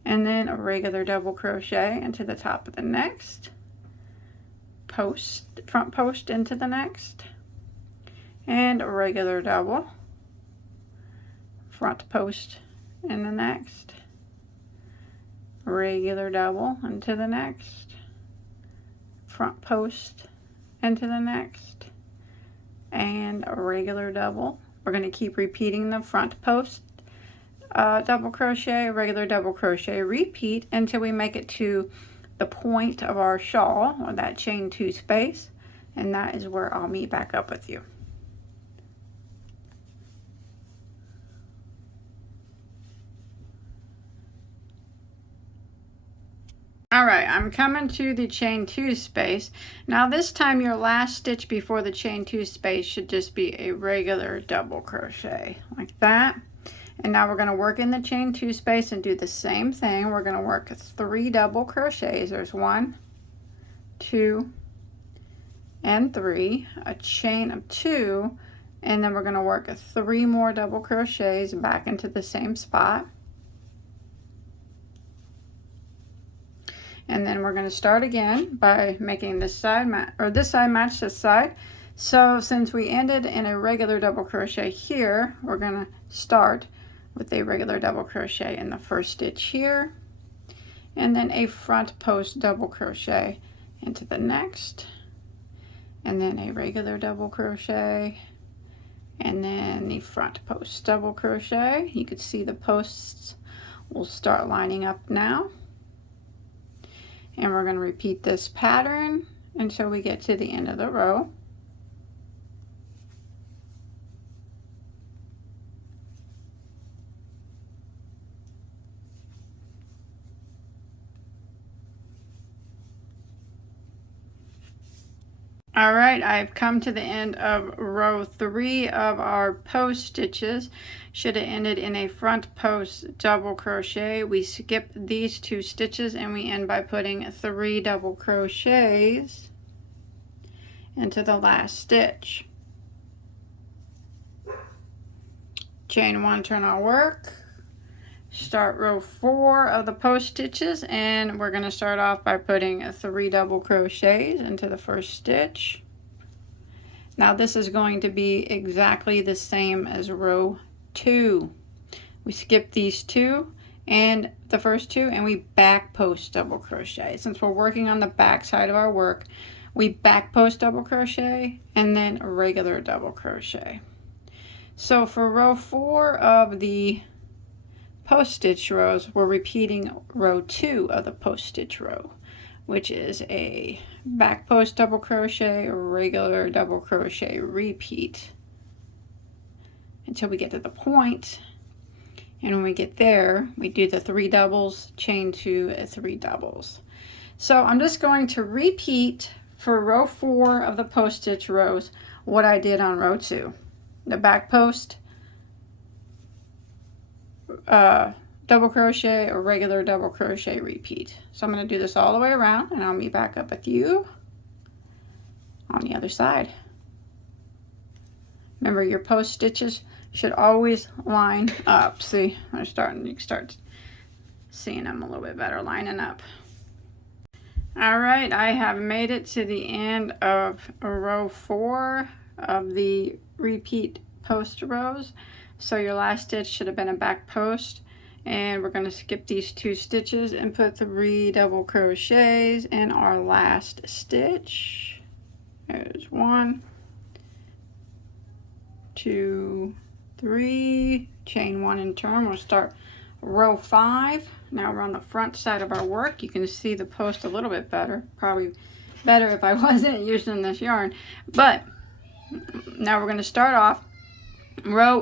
And then a regular double crochet into the top of the next post, front post into the next, and a regular double, front post in the next, regular double into the next, front post into the next, and a regular double. We're going to keep repeating the front post double crochet, regular double crochet, repeat until we make it to the point of our shawl, or that chain 2 space, and that is where I'll meet back up with you. Alright, I'm coming to the chain 2 space. Now this time your last stitch before the chain 2 space should just be a regular double crochet, like that. And now we're going to work in the chain 2 space and do the same thing. We're going to work 3 double crochets. There's 1, 2, and 3, a chain of 2, and then we're going to work 3 more double crochets back into the same spot. And then we're going to start again by making this side match, or this side match this side. So since we ended in a regular double crochet here, we're going to start with a regular double crochet in the first stitch here, and then a front post double crochet into the next, and then a regular double crochet, and then the front post double crochet. You can see the posts will start lining up now. And we're going to repeat this pattern until we get to the end of the row. All right, I've come to the end of row 3 of our post stitches. Should have ended in a front post double crochet. We skip these 2 stitches and we end by putting 3 double crochets into the last stitch. Chain 1, turn our work. Start row 4 of the post stitches, and we're going to start off by putting 3 double crochets into the first stitch. Now this is going to be exactly the same as row 2. We skip these 2 and the first 2, and we back post double crochet. Since we're working on the back side of our work, we back post double crochet and then a regular double crochet. So for row 4 of the post stitch rows, we're repeating row 2 of the post stitch row, which is a back post double crochet, a regular double crochet, repeat until we get to the point. And when we get there, we do the 3 doubles, chain 2, 3 doubles. So I'm just going to repeat for row 4 of the post stitch rows what I did on row 2. The back post, double crochet, or regular double crochet, repeat. So I'm going to do this all the way around, and I'll meet back up with you on the other side. Remember, your post stitches should always line up. See, you can start seeing them a little bit better lining up. All right, I have made it to the end of row 4 of the repeat post rows. So your last stitch should have been a back post, and we're going to skip these 2 stitches and put 3 double crochets in our last stitch. There's 1, 2, 3, chain 1 and turn. We'll start row 5. Now we're on the front side of our work. You can see the post a little bit better, probably better if I wasn't using this yarn. But now we're going to start off row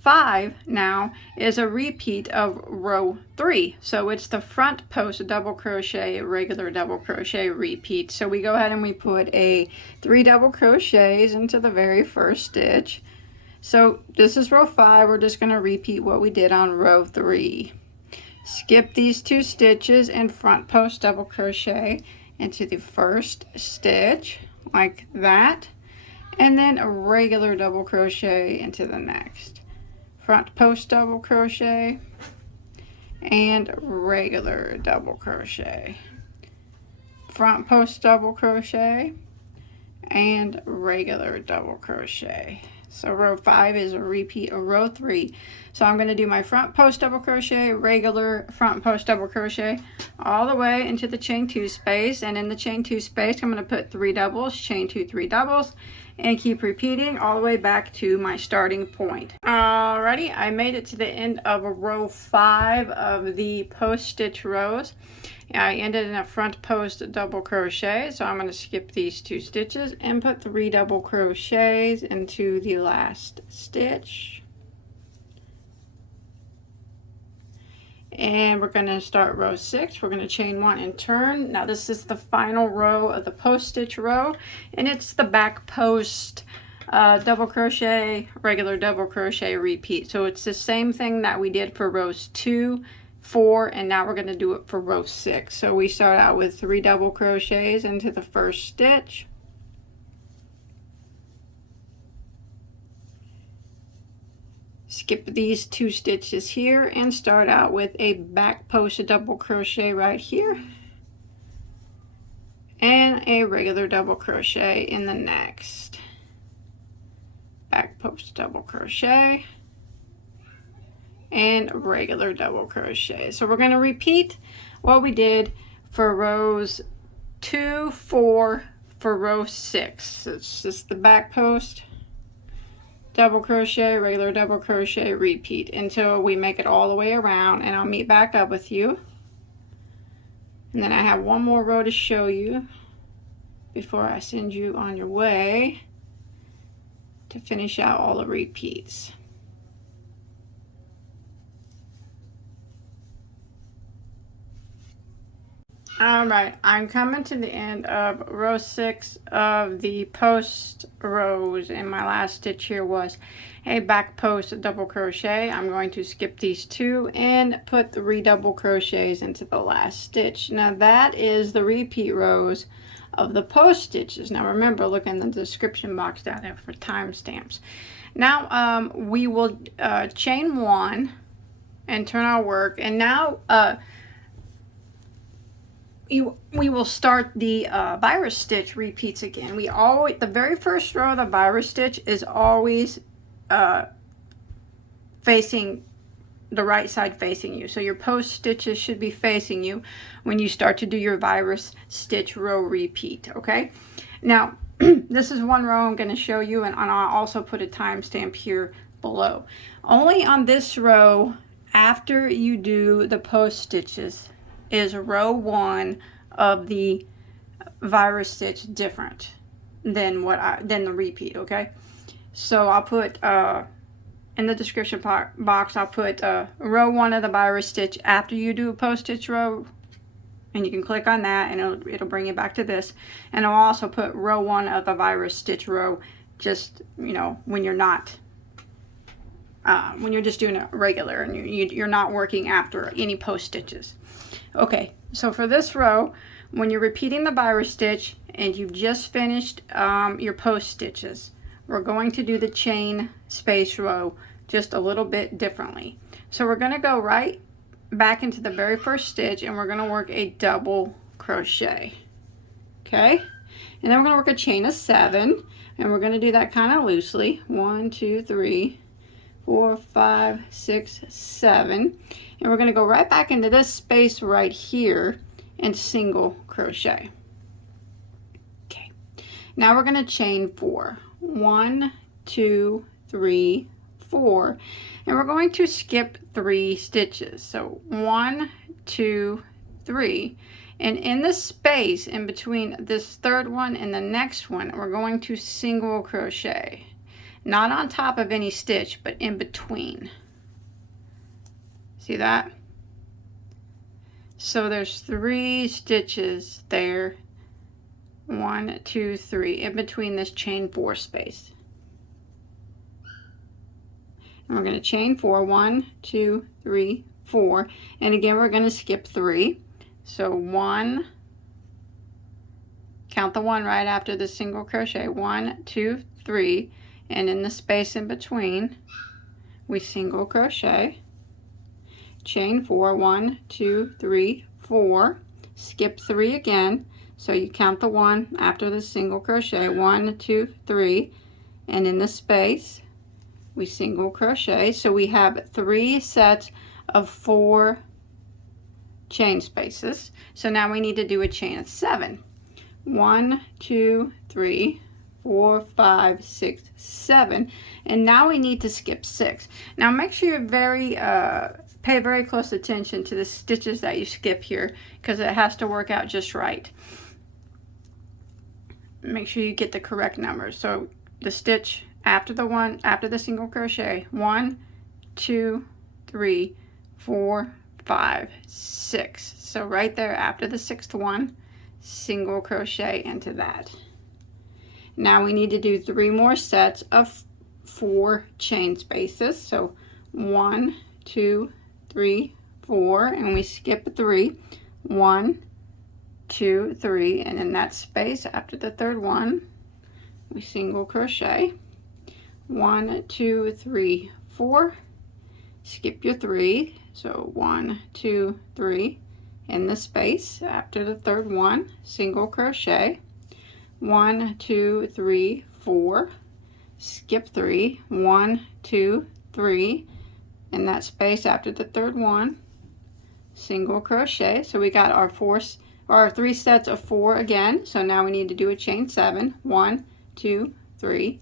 5 now is a repeat of row 3. So it's the front post double crochet, regular double crochet, repeat. So we go ahead and we put a 3 double crochets into the very first stitch. So this is row 5. We're just going to repeat what we did on row 3. skip these 2 stitches and front post double crochet into the first stitch like that, and then a regular double crochet into the next. Front post double crochet and regular double crochet. Front post double crochet and regular double crochet. So row 5 is a repeat of row 3. So I'm going to do my front post double crochet, regular front post double crochet all the way into the chain 2 space, and in the chain 2 space I'm going to put 3 doubles, chain 2, 3 doubles, and keep repeating all the way back to my starting point. Alrighty, I made it to the end of row 5 of the post stitch rows. I ended in a front post double crochet, so I'm going to skip these 2 stitches and put 3 double crochets into the last stitch. And we're going to start row 6. We're going to chain 1 and turn. Now this is the final row of the post stitch row, and it's the back post double crochet, regular double crochet, repeat. So it's the same thing that we did for rows 2, 4, and now we're going to do it for row 6. So we start out with 3 double crochets into the first stitch. Skip these 2 stitches here and start out with a back post double crochet right here and a regular double crochet in the next. Back post double crochet and regular double crochet. So we're going to repeat what we did for rows 2, 4 for row 6. It's just the back post double crochet, regular double crochet, repeat until we make it all the way around, and I'll meet back up with you. And then I have one more row to show you before I send you on your way to finish out all the repeats. Alright, I'm coming to the end of row 6 of the post rows, and my last stitch here was a back post double crochet. I'm going to skip these 2 and put 3 double crochets into the last stitch. Now that is the repeat rows of the post stitches. Now remember, look in the description box down there for timestamps. Now we will chain 1 and turn our work, and now we will start the virus stitch repeats again. We always, the very first row of the virus stitch is always facing the right side, facing you. So your post stitches should be facing you when you start to do your virus stitch row repeat. Okay, now this is one row I'm going to show you, and I'll also put a timestamp here below. Only on this row, after you do the post stitches, is row 1 of the virus stitch different than the repeat. Okay, so I'll put in the description box, I'll put row 1 of the virus stitch after you do a post stitch row, and you can click on that and it'll bring you back to this. And I'll also put row 1 of the virus stitch row, just, you know, when you're not when you're just doing it regular and you're not working after any post stitches. Okay, so for this row, when you're repeating the virus stitch and you've just finished your post stitches, we're going to do the chain space row just a little bit differently. So we're going to go right back into the very first stitch, and we're going to work a double crochet. Okay, and then we're going to work a chain of 7, and we're going to do that kind of loosely. 1, 2, 3, 4, 5, 6, 7, and we're going to go right back into this space right here and single crochet. Okay, now we're going to chain 4. 1, 2, 3, 4, and we're going to skip 3 stitches. So 1, 2, 3, and in the space in between this third one and the next one, we're going to single crochet, not on top of any stitch, but in between. See that? So there's 3 stitches there. 1, 2, 3 in between this chain 4 space. And we're going to chain 4. 1, 2, 3, 4, and again we're going to skip 3. So 1, count the 1 right after the single crochet, 1, 2, 3, and in the space in between we single crochet, chain 4, 1, 2, 3, 4, skip 3 again. So you count the 1 after the single crochet, 1, 2, 3, and in the space we single crochet. So we have 3 sets of 4 chain spaces. So now we need to do a chain of 7. 1, 2, 3, 4, 5, 6, 7, and now we need to skip 6. Now make sure you're pay very close attention to the stitches that you skip here, because it has to work out just right. Make sure you get the correct numbers. So the stitch after the single crochet, 1, 2, 3, 4, 5, 6. So right there after the 6th one, single crochet into that. Now we need to do 3 more sets of 4 chain spaces. So 1, 2, 3, 4, and we skip 3. 1, 2, 3, and in that space after the 3rd one we single crochet. 1, 2, 3, 4, skip your 3. So 1, 2, 3, in the space after the 3rd one, single crochet. 1, 2, 3, 4, skip 3. 1, 2, 3, in that space after the 3rd one, single crochet. So we got our 3 sets of 4 again. So now we need to do a chain 7. 1, 2, 3,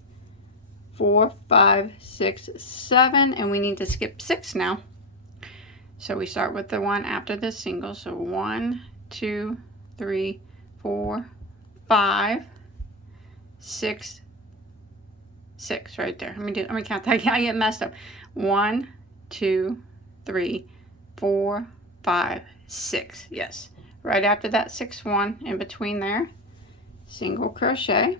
4, 5, 6, 7, and we need to skip 6 now. So we start with the one after the single. So 1, 2, 3, 4, 5, 6, 6 right there. Let me count that. I get messed up. 1, 2, 3, 4, 5, 6. Yes. Right after that 6th one, in between there, single crochet.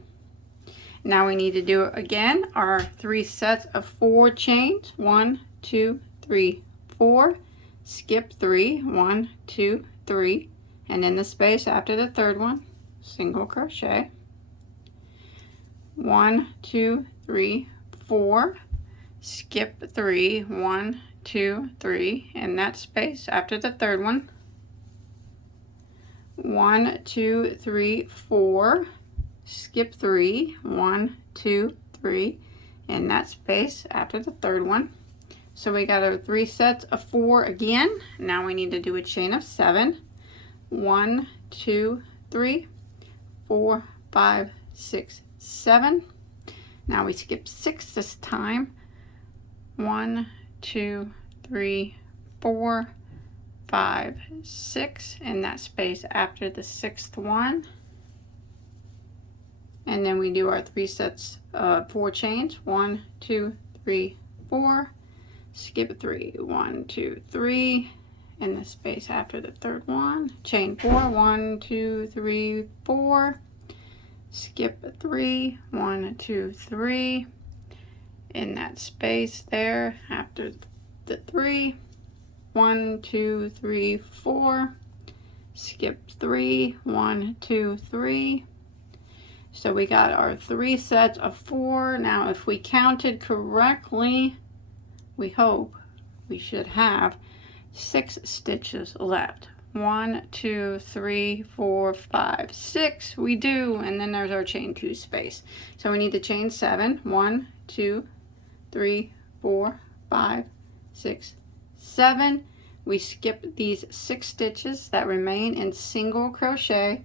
Now we need to do again our 3 sets of 4 chains. 1, 2, 3, 4. Skip 3. 1, 2, 3, and in the space after the 3rd one, single crochet. 1, 2, 3, 4. Skip 3. 1, 2, 3, in that space after the 3rd one. 1, 2, 3, 4. Skip 3. 1, 2, 3, in that space after the 3rd one. So we got our 3 sets of 4 again. Now we need to do a chain of 7. 1, 2, 3, 4, 5, 6, 7. Now we skip 6 this time. 1, 2, 3, 4, 5, 6, in that space after the 6th one. And then we do our 3 sets of 4 chains. 1, 2, 3, 4. Skip 3. 1, 2, 3, in the space after the 3rd one. Chain 4. 1, 2, 3, 4. Skip 3. 1, 2, 3, in that space there after the 3. 1, 2, 3, 4. Skip 3. 1, 2, 3. So we got our 3 sets of 4. Now if we counted correctly, we hope we should have 6 stitches left. 1, 2, 3, 4, 5, 6. We do, and then there's our chain 2 space. So we need to chain 7. 1, 2, 3, 4, 5, 6, 7. We skip these 6 stitches that remain and single crochet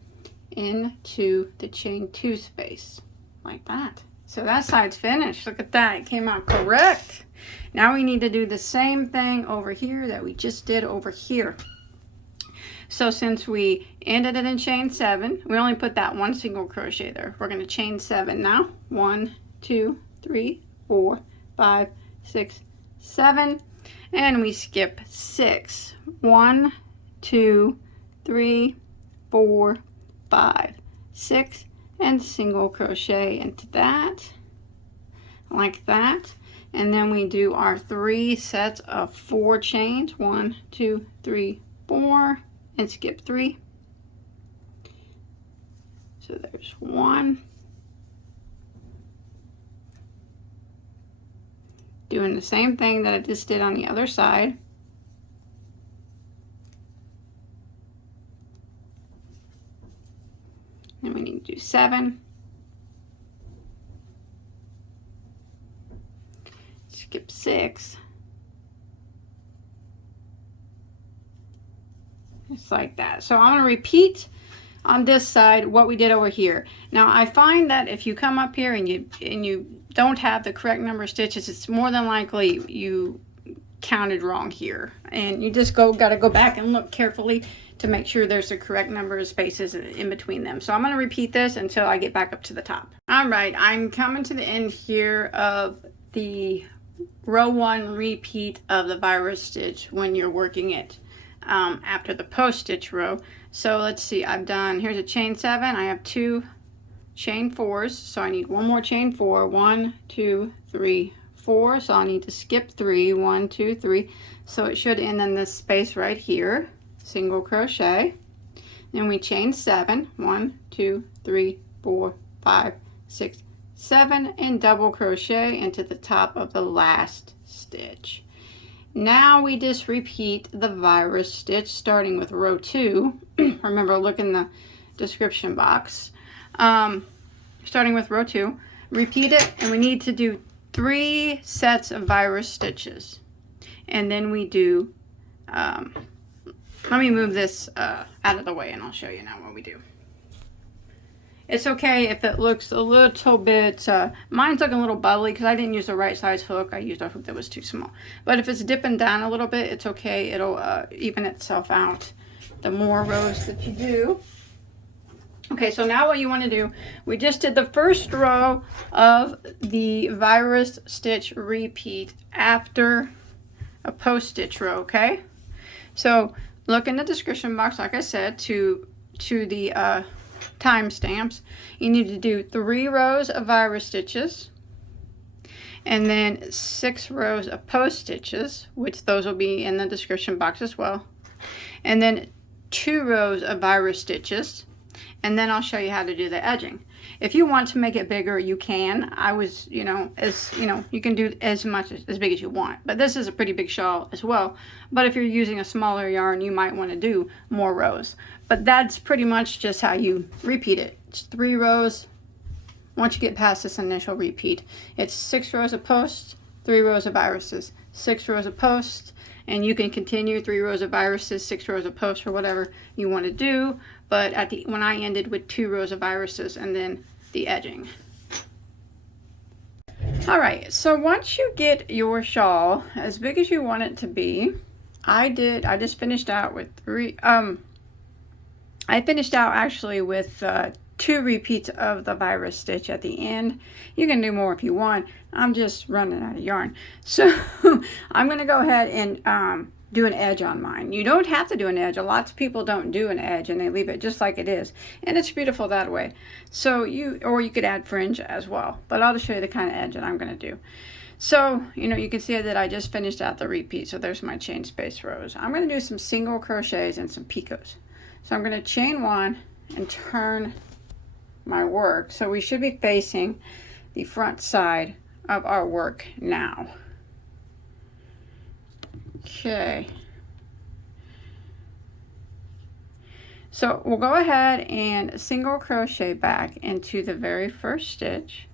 into the chain 2 space like that. So that side's finished. Look at that, it came out correct. Now we need to do the same thing over here that we just did over here. So since we ended it in chain 7, we only put that 1 single crochet there. We're going to chain 7 now. 1, 2, 3, 4, 5, 6, 7, and we skip 6. 1, 2, 3, 4, 5, 6, and single crochet into that like that. and then we do our 3 sets of 4 chains. 1, 2, 3, 4, and skip 3. So there's 1. Doing the same thing that I just did on the other side. Then we need to do 7. Skip 6. Just like that. So I'm going to repeat on this side what we did over here. Now I find that if you come up here and you don't have the correct number of stitches, it's more than likely you counted wrong here, and you just got to go back and look carefully to make sure there's the correct number of spaces in between them. So I'm going to repeat this until I get back up to the top. All right, I'm coming to the end here of the row 1 repeat of the virus stitch when you're working it after the post stitch row. So let's see, I've done, here's a chain 7, I have 2 chain 4s, so I need 1 more chain 4. 1, 2, 3, 4, so I need to skip 3. 1, 2, 3, so it should end in this space right here. Single crochet, then we chain 7. 1, 2, 3, 4, 5, 6, 7, and double crochet into the top of the last stitch. Now we just repeat the virus stitch starting with row 2. Remember, look in the description box. Starting with row 2, repeat it, and we need to do 3 sets of virus stitches. And then we do, let me move this out of the way and I'll show you now what we do. It's okay if it looks a little bit, mine's looking a little bubbly because I didn't use the right size hook. I used a hook that was too small. But if it's dipping down a little bit, it's okay. It'll even itself out the more rows that you do. Okay, so now what you want to do, we just did the first row of the virus stitch repeat after a post stitch row, okay? So look in the description box, like I said, to the timestamps. You need to do 3 rows of virus stitches and then 6 rows of post stitches, which those will be in the description box as well, and then 2 rows of virus stitches, and then I'll show you how to do the edging. If you want to make it bigger, you can. You can do as big as you want, but this is a pretty big shawl as well. But if you're using a smaller yarn, you might want to do more rows. But that's pretty much just how you repeat it. It's 3 rows. Once you get past this initial repeat, it's 6 rows of posts, 3 rows of viruses, 6 rows of posts, and you can continue 3 rows of viruses, 6 rows of posts, or whatever you want to do. But when I ended with 2 rows of viruses and then the edging. All right, so once you get your shawl as big as you want it to be, I just finished out with 3. I finished out actually with 2 repeats of the virus stitch at the end. You can do more if you want. I'm just running out of yarn. So I'm going to go ahead and do an edge on mine. You don't have to do an edge. Lots of people don't do an edge and they leave it just like it is. And it's beautiful that way. So you could add fringe as well. But I'll just show you the kind of edge that I'm going to do. So, you can see that I just finished out the repeat. So there's my chain space rows. I'm going to do some single crochets and some picots. So I'm going to chain 1 and turn my work. So we should be facing the front side of our work now. Okay. So we'll go ahead and single crochet back into the very first stitch.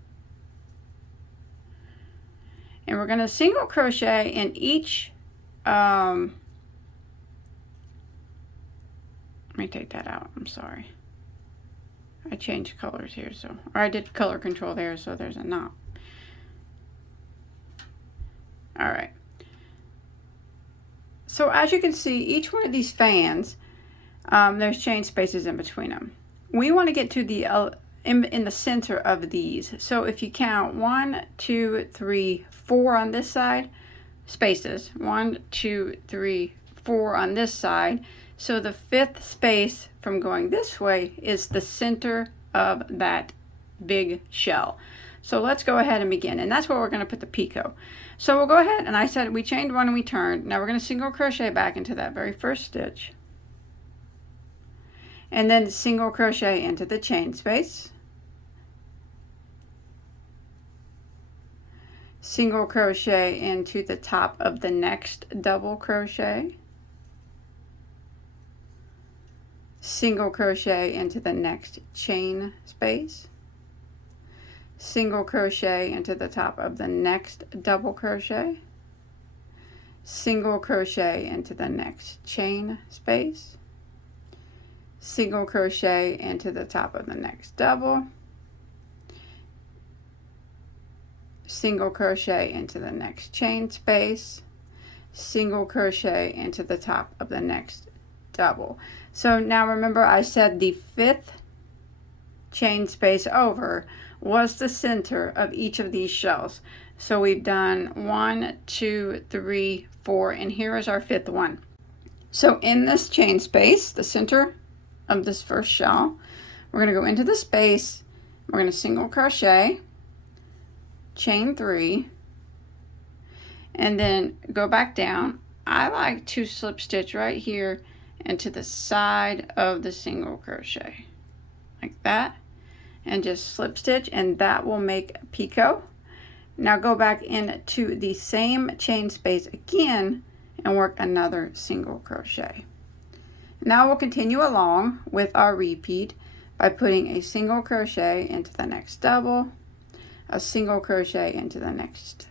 And we're going to single crochet in each, let me take that out, I'm sorry. I changed colors here, or I did color control there, so there's a knot. All right. So as you can see, each one of these fans, there's chain spaces in between them. We want to get to the in the center of these. So if you count 1, 2, 3, 4 on this side, spaces. 1, 2, 3, 4 on this side. So the 5th space from going this way is the center of that big shell. So let's go ahead and begin, and that's where we're going to put the picot. So we'll go ahead, and I said we chained one and we turned. Now we're going to single crochet back into that very first stitch, and then single crochet into the chain space, single crochet into the top of the next double crochet, single crochet into the next chain space, single crochet into the top of the next double crochet, single crochet into the next chain space, single crochet into the top of the next double, single crochet into the next chain space, single crochet into the top of the next double. So now remember, I said the 5th chain space over was the center of each of these shells. So we've done 1, 2, 3, 4, and here is our 5th one. So in this chain space, the center of this first shell, we're going to go into the space, we're going to single crochet, chain 3, and then go back down. I like to slip stitch right here into the side of the single crochet like that, and just slip stitch, and that will make a picot. Now go back into the same chain space again and work another single crochet. Now we'll continue along with our repeat by putting a single crochet into the next double, a single crochet into the next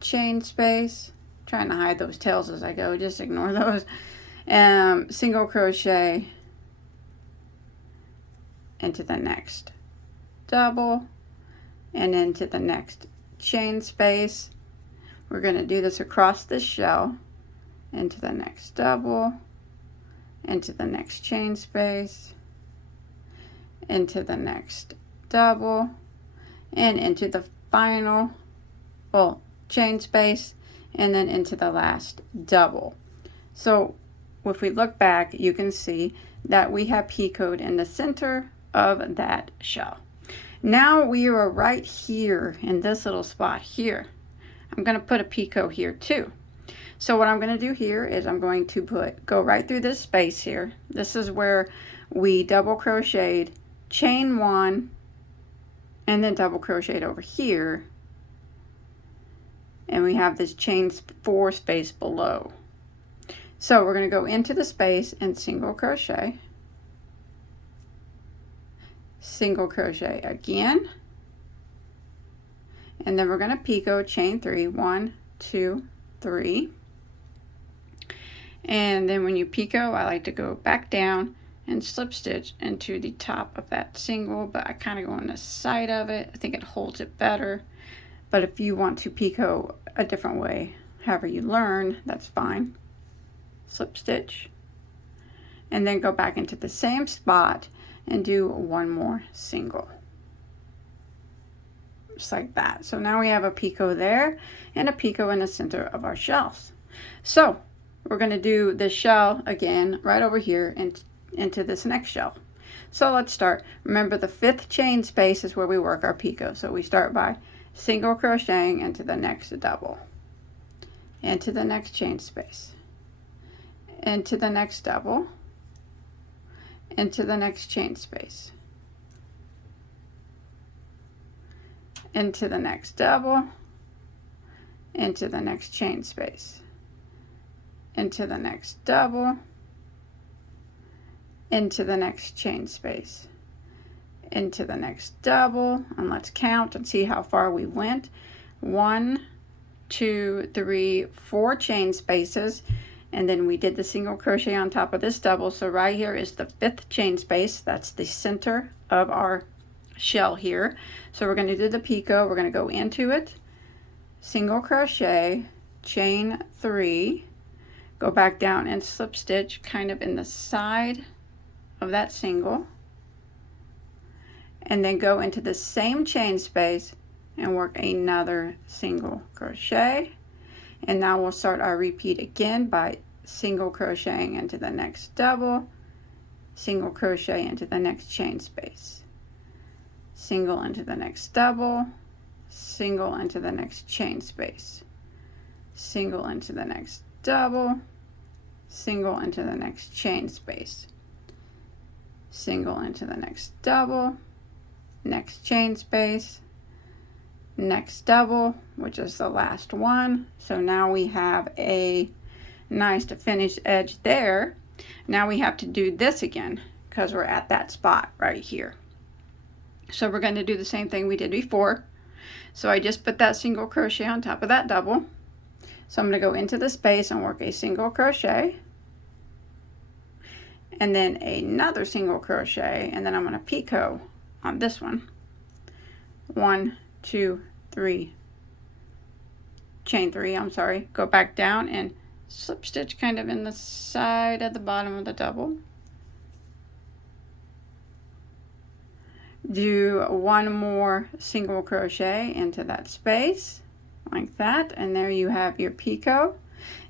chain space. I'm trying to hide those tails as I go, just ignore those. Single crochet into the next double and into the next chain space. We're going to do this across this shell, into the next double, into the next chain space, into the next double, and into the final, well, chain space, and then into the last double. So if we look back, you can see that we have picot in the center of that shell. Now we are right here in this little spot here. I'm going to put a picot here too. So what I'm going to do here is I'm going to go right through this space here. This is where we double crocheted, chain 1, and then double crocheted over here. And we have this chain 4 space below. So we're going to go into the space and single crochet, single crochet again, and then we're going to picot, chain 3, 1, 2, 3. And then when you picot, I like to go back down and slip stitch into the top of that single, but I kind of go on the side of it. I think it holds it better. But if you want to picot a different way, however you learn, that's fine. Slip stitch, and then go back into the same spot and do one more single, just like that. So now we have a picot there and a picot in the center of our shells. So we're going to do the shell again right over here and into this next shell. So let's start. Remember, the 5th chain space is where we work our picot. So we start by single crocheting into the next double, into the next chain space, into the next double, into the next chain space, into the next double, into the next chain space, into the next double, into the next chain space, into the next double, and let's count and see how far we went. 1, 2, 3, 4 chain spaces, and then we did the single crochet on top of this double. So right here is the 5th chain space. That's the center of our shell here. So we're going to do the picot. We're going to go into it, single crochet, chain 3, go back down and slip stitch kind of in the side of that single, and then go into the same chain space and work another single crochet. And now we'll start our repeat again by single crocheting into the next double, single crochet into the next chain space, single into the next double, single into the next chain space, single into the next double, single into the next chain space, single into the next double, next chain space, next double, which is the last one. So now we have a nice finished edge there. Now we have to do this again because we're at that spot right here. So we're going to do the same thing we did before. So I just put that single crochet on top of that double. So I'm going to go into the space and work a single crochet, and then another single crochet, and then I'm going to picot on this one. 1, 2, 3, chain 3, I'm sorry, go back down and slip stitch kind of in the side at the bottom of the double. Do one more single crochet into that space like that, and there you have your picot.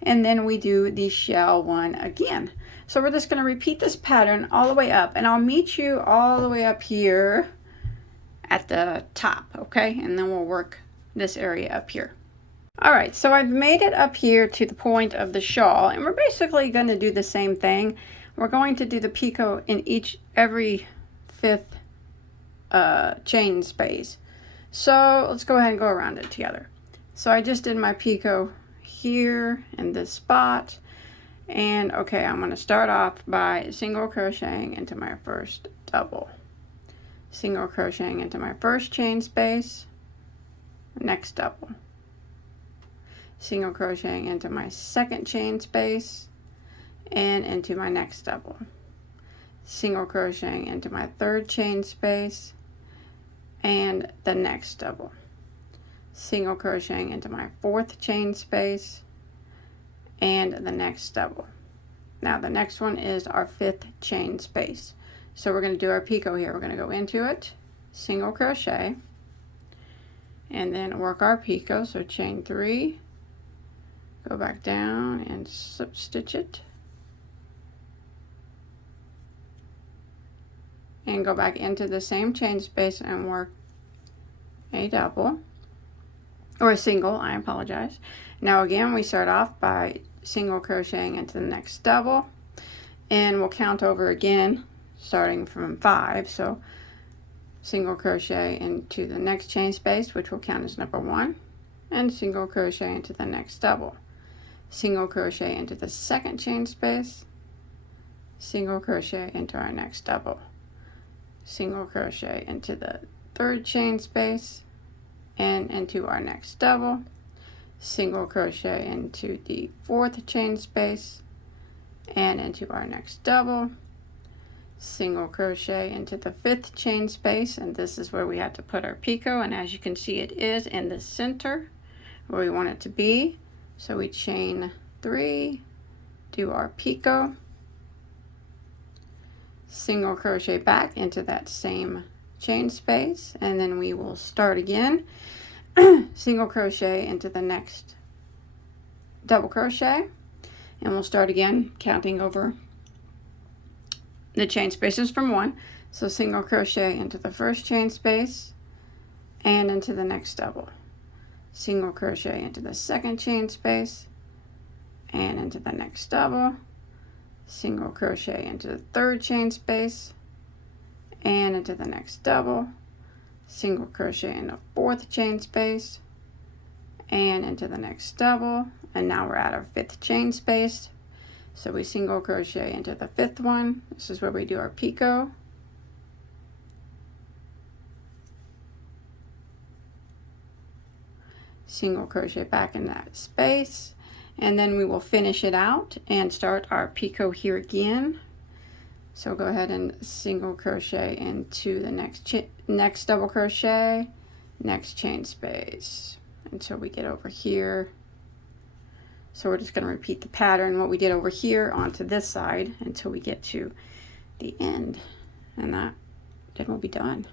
And then we do the shell one again. So we're just going to repeat this pattern all the way up, and I'll meet you all the way up here at the top, okay? And then we'll work this area up here. All right, so I've made it up here to the point of the shawl, and we're basically going to do the same thing. We're going to do the picot in every 5th chain space. So let's go ahead and go around it together. So I just did my picot here in this spot, and okay, I'm going to start off by single crocheting into my first double, single crocheting into my first chain space, next double, single crocheting into my second chain space and into my next double, single crocheting into my third chain space and the next double, single crocheting into my fourth chain space and the next double. Now the next one is our 5th chain space. So we're going to do our picot here. We're going to go into it, single crochet, and then work our picot. So chain 3, go back down and slip stitch it, and go back into the same chain space and work a double, or a single, I apologize. Now again, we start off by single crocheting into the next double, and we'll count over again starting from 5. So single crochet into the next chain space, which will count as number 1, and single crochet into the next double, single crochet into the second chain space, single crochet into our next double, single crochet into the third chain space and into our next double, single crochet into the fourth chain space and into our next double, single crochet into the 5th chain space, and this is where we have to put our picot, and as you can see it is in the center where we want it to be. So we chain 3, do our picot, single crochet back into that same chain space, and then we will start again, single crochet into the next double crochet, and we'll start again counting over the chain spaces from 1. So single crochet into the first chain space and into the next double, single crochet into the second chain space and into the next double, single crochet into the third chain space and into the next double, single crochet in the fourth chain space and into the next double, and now we're at our 5th chain space. So we single crochet into the 5th one. This is where we do our picot, single crochet back in that space, and then we will finish it out and start our picot here again. So go ahead and single crochet into the next double crochet, next chain space until we get over here. So we're just going to repeat the pattern, what we did over here, onto this side until we get to the end, and then we'll be done.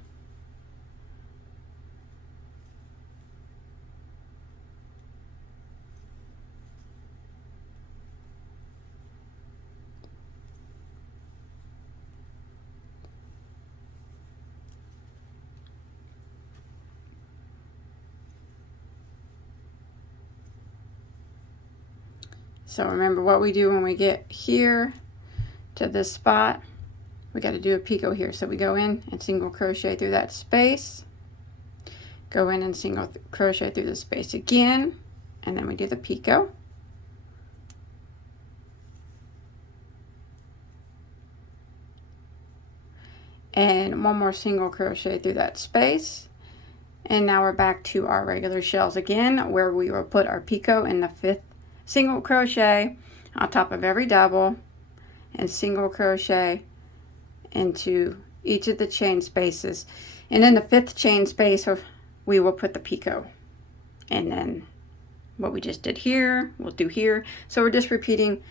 So remember what we do when we get here to this spot, we got to do a picot here. So we go in and single crochet through that space, go in and single crochet through the space again, and then we do the picot. And one more single crochet through that space. And now we're back to our regular shells again, where we will put our picot in the 5th single crochet on top of every double, and single crochet into each of the chain spaces. And in the 5th chain space, we will put the picot. And then what we just did here, we'll do here. So we're just repeating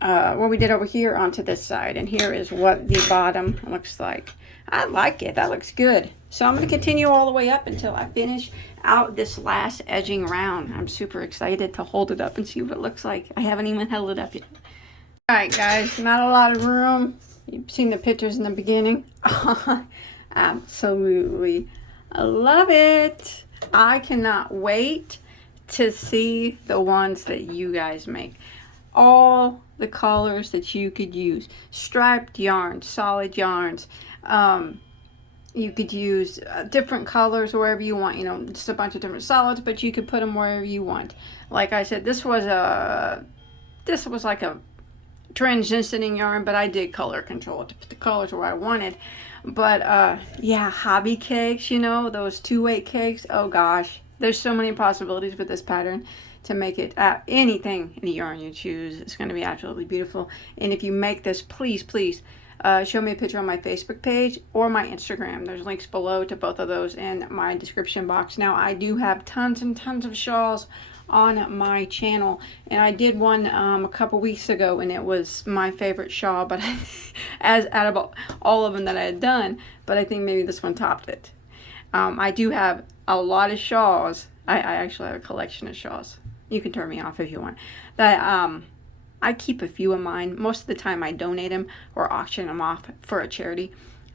what we did over here onto this side. And here is what the bottom looks like. I like it. That looks good. So I'm going to continue all the way up until I finish out this last edging round. I'm super excited to hold it up and see what it looks like. I haven't even held it up yet. Alright guys, not a lot of room. You've seen the pictures in the beginning. Absolutely love it. I cannot wait to see the ones that you guys make. All the colors that you could use. Striped yarns, solid yarns. You could use different colors wherever you want, you know, just a bunch of different solids, but you could put them wherever you want. Like I said, this was like a transitioning yarn, but I did color control to put the colors where I wanted. But yeah, hobby cakes, you know, those 2-weight cakes. Oh gosh, there's so many possibilities with this pattern to make it anything, any yarn you choose. It's going to be absolutely beautiful. And if you make this, please show me a picture on my Facebook page or my Instagram. There's links below to both of those in my description box. Now, I do have tons and tons of shawls on my channel, and I did one a couple weeks ago, and it was my favorite shawl, but as out of all of them that I had done, but I think maybe this one topped it. I do have a lot of shawls. I actually have a collection of shawls. You can turn me off if you want. That I keep a few of mine. Most of the time I donate them or auction them off for a charity,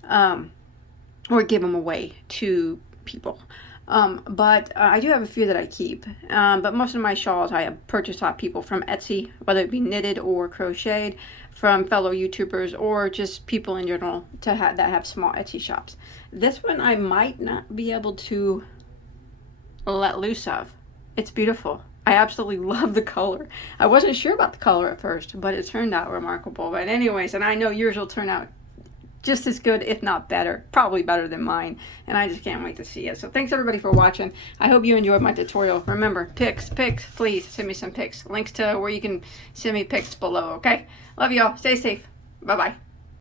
or give them away to people. But I do have a few that I keep. But most of my shawls I have purchased off people from Etsy, whether it be knitted or crocheted, from fellow YouTubers or just people in general that have small Etsy shops. This one I might not be able to let loose of. It's beautiful. I absolutely love the color. I wasn't sure about the color at first, but it turned out remarkable. But anyways, and I know yours will turn out just as good, if not better, probably better than mine, and I just can't wait to see it. So thanks everybody for watching. I hope you enjoyed my tutorial. Remember, pics, please send me some pics. Links to where you can send me pics below, okay? Love y'all. Stay safe. Bye-bye.